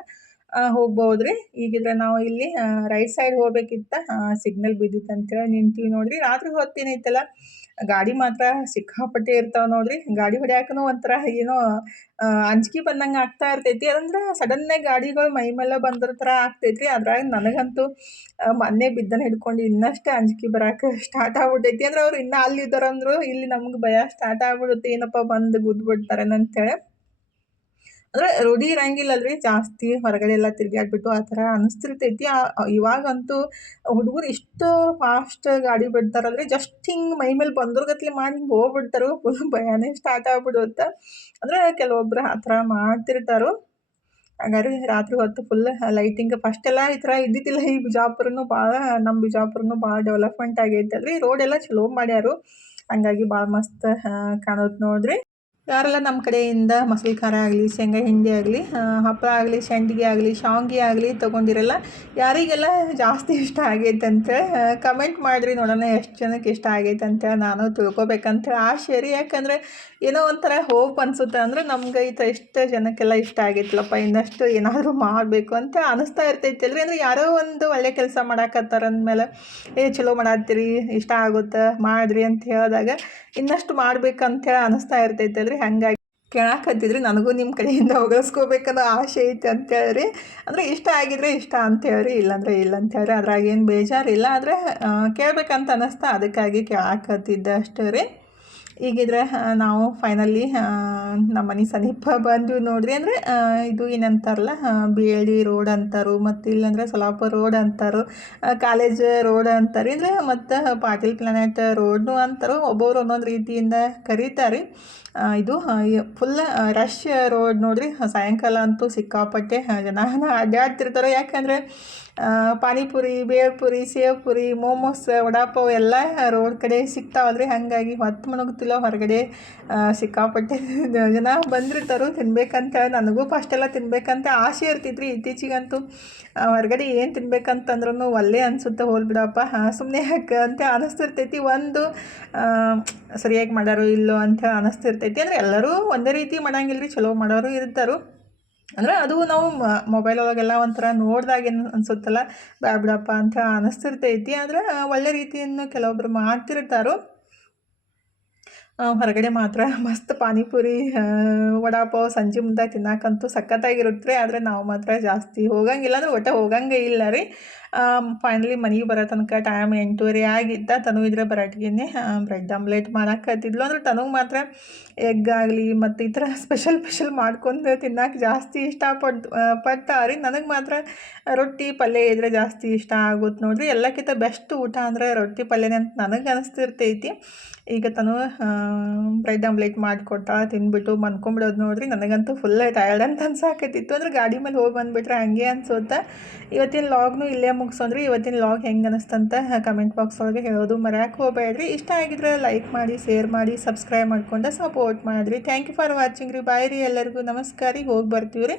ಹೋಗ್ಬೋದು ರೀ. ಈಗಿದ್ರೆ ನಾವು ಇಲ್ಲಿ ರೈಟ್ ಸೈಡ್ ಹೋಗ್ಬೇಕಿತ್ತ, ಸಿಗ್ನಲ್ ಬಿದ್ದಿತ್ತು ಅಂತೇಳಿ ನಿಂತೀವಿ ನೋಡಿರಿ. ರಾತ್ರಿ ಹೊತ್ತೇನೈತಲ್ಲ ಗಾಡಿ ಮಾತ್ರ ಸಿಕ್ಕಾಪಟ್ಟೆ ಇರ್ತಾವೆ ನೋಡಿರಿ. ಗಾಡಿ ಹೊಡ್ಯಾಕೂ ಒಂಥರ ಏನೋ ಅಂಜಿಕೆ ಬಂದಂಗೆ ಆಗ್ತಾ ಇರ್ತೈತಿ. ಅದಂದ್ರೆ ಸಡನ್ನಾಗಿ ಗಾಡಿಗಳು ಮೈ ಮೇಲೆ ಬಂದ್ರ ಥರ ಆಗ್ತೈತಿ. ಅದ್ರಾಗ ನನಗಂತೂ ಮೊನ್ನೆ ಬಿದ್ದನ್ನು ಹಿಡ್ಕೊಂಡು ಇನ್ನಷ್ಟು ಅಂಜಿಕೆ ಬರೋಕೆ ಸ್ಟಾರ್ಟ್ ಆಗ್ಬಿಟ್ಟೈತಿ. ಅಂದ್ರೆ ಅವ್ರು ಇನ್ನೂ ಅಲ್ಲಿದ್ದಾರಂದ್ರು ಇಲ್ಲಿ ನಮ್ಗೆ ಭಯ ಸ್ಟಾರ್ಟ್ ಆಗ್ಬಿಡುತ್ತೆ, ಏನಪ್ಪ ಬಂದು ಗುದ್ಬಿಡ್ತಾರೇನಂತೇಳಿ. ಅಂದರೆ ರೂಢಿ ಇರಂಗಿಲ್ಲಲ್ರಿ ಜಾಸ್ತಿ ಹೊರಗಡೆ ಎಲ್ಲ ತಿರುಗಾಡ್ಬಿಟ್ಟು ಆ ಥರ ಅನಿಸ್ತಿರ್ತೈತಿ. ಇವಾಗಂತೂ ಹುಡುಗರು ಇಷ್ಟು ಫಾಸ್ಟ್ ಗಾಡಿ ಬಿಡ್ತಾರಲ್ರಿ, ಜಸ್ಟ್ ಹಿಂಗೆ ಮೈ ಮೇಲೆ ಬಂದೋರ್ಗತ್ಲೆ ಮಾಡಿ ಹಿಂಗೆ ಹೋಗ್ಬಿಡ್ತಾರೋ, ಫುಲ್ ಭಯನೇ ಸ್ಟಾರ್ಟ್ ಆಗ್ಬಿಡುತ್ತೆ. ಅಂದರೆ ಕೆಲವೊಬ್ರು ಆ ಥರ ಮಾಡ್ತಿರ್ತಾರೋ. ಹಾಗಾದ್ರೆ ರಾತ್ರಿ ಹೊತ್ತು ಫುಲ್ ಲೈಟಿಂಗ್ ಫಸ್ಟೆಲ್ಲ ಈ ಥರ ಇದ್ದಿದ್ದಿಲ್ಲ. ಈ ಬಿಜಾಪುರನು ಭಾಳ, ನಮ್ಮ ಬಿಜಾಪುರನು ಭಾಳ ಡೆವಲಪ್ಮೆಂಟ್ ಆಗೈತಲ್ರಿ. ರೋಡ್ ಎಲ್ಲ ಚಲೋ ಮಾಡ್ಯಾರು, ಹಂಗಾಗಿ ಭಾಳ ಮಸ್ತ್ ಕಾಣುತ್ತೆ ನೋಡ್ರಿ. ಯಾರೆಲ್ಲ ನಮ್ಮ ಕಡೆಯಿಂದ ಮಸಾಲೆ ಖಾರ ಆಗಲಿ, ಶೇಂಗಾ ಹಿಂಡಿ ಆಗಲಿ, ಹಪ್ಪಳ ಆಗಲಿ, ಸಂಡಿಗೆ ಆಗಲಿ, ಶಾವ್ಗೆ ಆಗಲಿ ತೊಗೊಂಡಿರಲ್ಲ, ಯಾರಿಗೆಲ್ಲ ಜಾಸ್ತಿ ಇಷ್ಟ ಆಗೈತೆ ಅಂತೇಳಿ ಕಮೆಂಟ್ ಮಾಡಿರಿ, ನೋಡೋಣ ಎಷ್ಟು ಜನಕ್ಕೆ ಇಷ್ಟ ಆಗೈತೆ ಅಂತೇಳಿ ನಾನು ತಿಳ್ಕೊಬೇಕಂತೇಳಿ ಆಸೆ ರೀ. ಯಾಕಂದರೆ ಏನೋ ಒಂಥರ ಹೋಪ್ ಅನಿಸುತ್ತೆ. ಅಂದರೆ ನಮ್ಗೆ ಎಷ್ಟು ಜನಕ್ಕೆಲ್ಲ ಇಷ್ಟ ಆಗೈತಲ್ಲಪ್ಪ, ಇನ್ನಷ್ಟು ಏನಾದರೂ ಮಾಡಬೇಕು ಅಂತ ಅನಿಸ್ತಾ ಇರ್ತೈತಿ ಅಲ್ರಿ. ಅಂದರೆ ಯಾರೋ ಒಂದು ಒಳ್ಳೆ ಕೆಲಸ ಮಾಡಾಕತ್ತಾರ ಅಂದಮೇಲೆ ಚಲೋ ಮಾಡತ್ತೀರಿ, ಇಷ್ಟ ಆಗುತ್ತೆ ಮಾಡಿರಿ ಅಂತ ಹೇಳಿದಾಗ ಇನ್ನಷ್ಟು ಮಾಡ್ಬೇಕಂತೇಳಿ ಅನಿಸ್ತಾ ಇರ್ತೈತೆ ಅಲ್ರಿ. ಹಾಗಾಗಿ ಕೇಳಾಕತ್ತಿದ್ರಿ, ನನಗೂ ನಿಮ್ಮ ಕಡೆಯಿಂದ ಹೊಗಳಿಸ್ಕೋಬೇಕನ್ನೋ ಆಸೆ ಐತೆ ಅಂತೇಳಿ. ಅಂದರೆ ಇಷ್ಟ ಆಗಿದ್ರೆ ಇಷ್ಟ ಅಂತೇಳ್ರಿ, ಇಲ್ಲಾಂದರೆ ಇಲ್ಲ ಅಂತೇಳ್ರಿ. ಅದ್ರಾಗೇನು ಬೇಜಾರಿಲ್ಲ. ಆದರೆ ಕೇಳಬೇಕಂತ ಅನ್ನಿಸ್ತಾ ಅದಕ್ಕಾಗಿ ಕೇಳಾಕತ್ತಿದ್ದೆ ಅಷ್ಟೇ ರೀ. ಈಗಿದ್ರೆ ನಾವು ಫೈನಲಿ ನಮ್ಮ ಮನೆ ಸಮೀಪ ಬಂದ್ವಿ ನೋಡ್ರಿ. ಅಂದರೆ ಇದು ಏನಂತಾರಲ್ಲ, ಬಿ ಎಲ್ ಡಿ ರೋಡ್ ಅಂತಾರು, ಮತ್ತು ಇಲ್ಲಾಂದ್ರೆ ಸೊಲ್ಲಾಪುರ ರೋಡ್ ಅಂತಾರು, ಕಾಲೇಜ್ ರೋಡ್ ಅಂತಾರೆ, ಅಂದರೆ ಮತ್ತು ಪಾಟೀಲ್ ಪ್ಲಾನೆಟ್ ರೋಡ್ನು ಅಂತಾರು. ಒಬ್ಬೊಬ್ರು ಒಂದೊಂದು ರೀತಿಯಿಂದ ಕರೀತಾರೆ. ಇದು ಫುಲ್ ರಶ್ ರೋಡ್ ನೋಡ್ರಿ. ಸಾಯಂಕಾಲ ಅಂತೂ ಸಿಕ್ಕಾಪಟ್ಟೆ ಜನ ಅಡ್ಡಾಡ್ತಿರ್ತಾರೆ. ಯಾಕಂದರೆ ಪಾನಿಪುರಿ, ಬೇಲ್ಪುರಿ, ಸೇವ್ಪುರಿ, ಮೋಮೋಸ್, ವಡಾಪಾವ್ ಎಲ್ಲ ರೋಡ್ ಕಡೆ ಸಿಗ್ತಾವಲ್ರಿ. ಹಾಗಾಗಿ ಹೊತ್ತು ಮುಣುಗ್ತಿಲ್ಲ, ಹೊರಗಡೆ ಸಿಕ್ಕಾಪಟ್ಟೆ ಜನ ಬಂದಿರ್ತಾರೆ ತಿನ್ಬೇಕಂತ. ನನಗೂ ಫಸ್ಟೆಲ್ಲ ತಿನ್ಬೇಕಂತ ಆಸೆ ಇರ್ತಿದ್ರಿ. ಇತ್ತೀಚಿಗಂತೂ ಹೊರಗಡೆ ಏನು ತಿನ್ಬೇಕಂತಂದ್ರೂ ಒಲ್ಲೆ ಅನಿಸುತ್ತೆ, ಹೋಲ್ಬಿಡಪ್ಪ ಸುಮ್ಮನೆ ಯಾಕೆ ಅಂತ ಅನ್ನಿಸ್ತಿರ್ತೈತಿ. ಒಂದು ಸರಿಯಾಗಿ ಮಾಡೋರು ಇಲ್ಲೋ ಅಂತ ಅನ್ನಿಸ್ತಿರ್ತೈತಿ. ಅಂದರೆ ಎಲ್ಲರೂ ಒಂದೇ ರೀತಿ ಮಾಡಂಗಿಲ್ಲ ರೀ, ಚಲೋ ಮಾಡೋರು ಇರ್ತಾರೆ. ಅಂದರೆ ಅದು ನಾವು ಮೊಬೈಲ್ ಒಳಗೆಲ್ಲ ಒಂಥರ ನೋಡಿದಾಗ ಏನು ಅನಿಸುತ್ತಲ್ಲ, ಬಿಡಪ್ಪ ಅಂತ ಅನ್ನಿಸ್ತಿರ್ತೈತಿ. ಆದರೆ ಒಳ್ಳೆ ರೀತಿಯನ್ನು ಕೆಲವೊಬ್ರು ಮಾಡ್ತಿರ್ತಾರೋ. ಹೊರಗಡೆ ಮಾತ್ರ ಮಸ್ತ್ ಪಾನಿಪುರಿ, ವಡಾಪಾವ್ ಸಂಜೆ ಮುಂದೆ ತಿನ್ನಕ್ಕಂತೂ ಸಖತ್ತಾಗಿರುತ್ತೆ. ಆದರೆ ನಾವು ಮಾತ್ರ ಜಾಸ್ತಿ ಹೋಗಂಗಿಲ್ಲ, ಅಂದರೆ ಒಟ್ಟು ಹೋಗಂಗೆ ಇಲ್ಲ ರೀ. ಫೈನಲಿ ಮನೆಗೆ ಬರೋ ತನಕ ಟೈಮ್ 8:30 ಆಗಿದ್ದ. ತನು ಇದ್ರೆ ಬರಾಟಿಗೆ ಬ್ರೆಡ್ ಆಮ್ಲೆಟ್ ಮಾಡಾಕತ್ತಿದ್ಲು. ಅಂದ್ರೆ ತನಗೆ ಮಾತ್ರ ಎಗ್ ಆಗಲಿ ಮತ್ತು ಈ ಥರ ಸ್ಪೆಷಲ್ ಮಾಡ್ಕೊಂಡು ತಿನ್ನಕ್ಕೆ ಜಾಸ್ತಿ ಪಡ್ತಾವ್ರಿ. ನನಗೆ ಮಾತ್ರ ರೊಟ್ಟಿ ಪಲ್ಯ ಇದ್ರೆ ಜಾಸ್ತಿ ಇಷ್ಟ ಆಗುತ್ತೆ ನೋಡಿರಿ. ಎಲ್ಲಕ್ಕಿಂತ ಬೆಸ್ಟ್ ಊಟ ಅಂದರೆ ರೊಟ್ಟಿ ಪಲ್ಯನೇ ಅಂತ ನನಗೆ ಅನಿಸ್ತಿರ್ತೈತಿ. ಈಗ ತನು ಬ್ರೆಡ್ ಆಮ್ಲೆಟ್ ಮಾಡಿಕೊಟ್ಟ, ತಿಂದ್ಬಿಟ್ಟು ಮನ್ಕೊಂಬಿಡೋದು ನೋಡಿರಿ. ನನಗಂತೂ ಫುಲ್ ಟಯರ್ಡ್ ಅಂತ ಅನ್ಸಾಕತ್ತಿತ್ತು. ಅಂದರೆ ಗಾಡಿ ಮೇಲೆ ಹೋಗಿ ಬಂದುಬಿಟ್ರೆ ಹಂಗೆ ಅನ್ಸುತ್ತೆ. ಇವತ್ತಿನ ಲಾಗ್ನು ಇಲ್ಲೇ ಮುಗಿಸೋನ್ರಿ. ಇವತ್ತಿನ ಲಾಗ್ ಹೆಂಗೆ ಅನಿಸ್ತಂತ ಕಮೆಂಟ್ ಬಾಕ್ಸ್ ಒಳಗೆ ಹೇಳೋದು ಮರ್ಯಾಕೆ ಹೋಗಬೇಡ್ರಿ. ಇಷ್ಟ ಆಗಿದ್ರೆ ಲೈಕ್ ಮಾಡಿ, ಶೇರ್ ಮಾಡಿ, ಸಬ್ಸ್ಕ್ರೈಬ್ ಮಾಡ್ಕೊಂಡು ಸಪೋರ್ಟ್ ಮಾಡಿರಿ. ಥ್ಯಾಂಕ್ ಯು ಫಾರ್ ವಾಚಿಂಗ್ ರೀ. ಬಾಯ್ ರೀ, ಎಲ್ಲರಿಗೂ ನಮಸ್ಕಾರ ರೀ. ಹೋಗಿ ಬರ್ತೀವಿ ರೀ.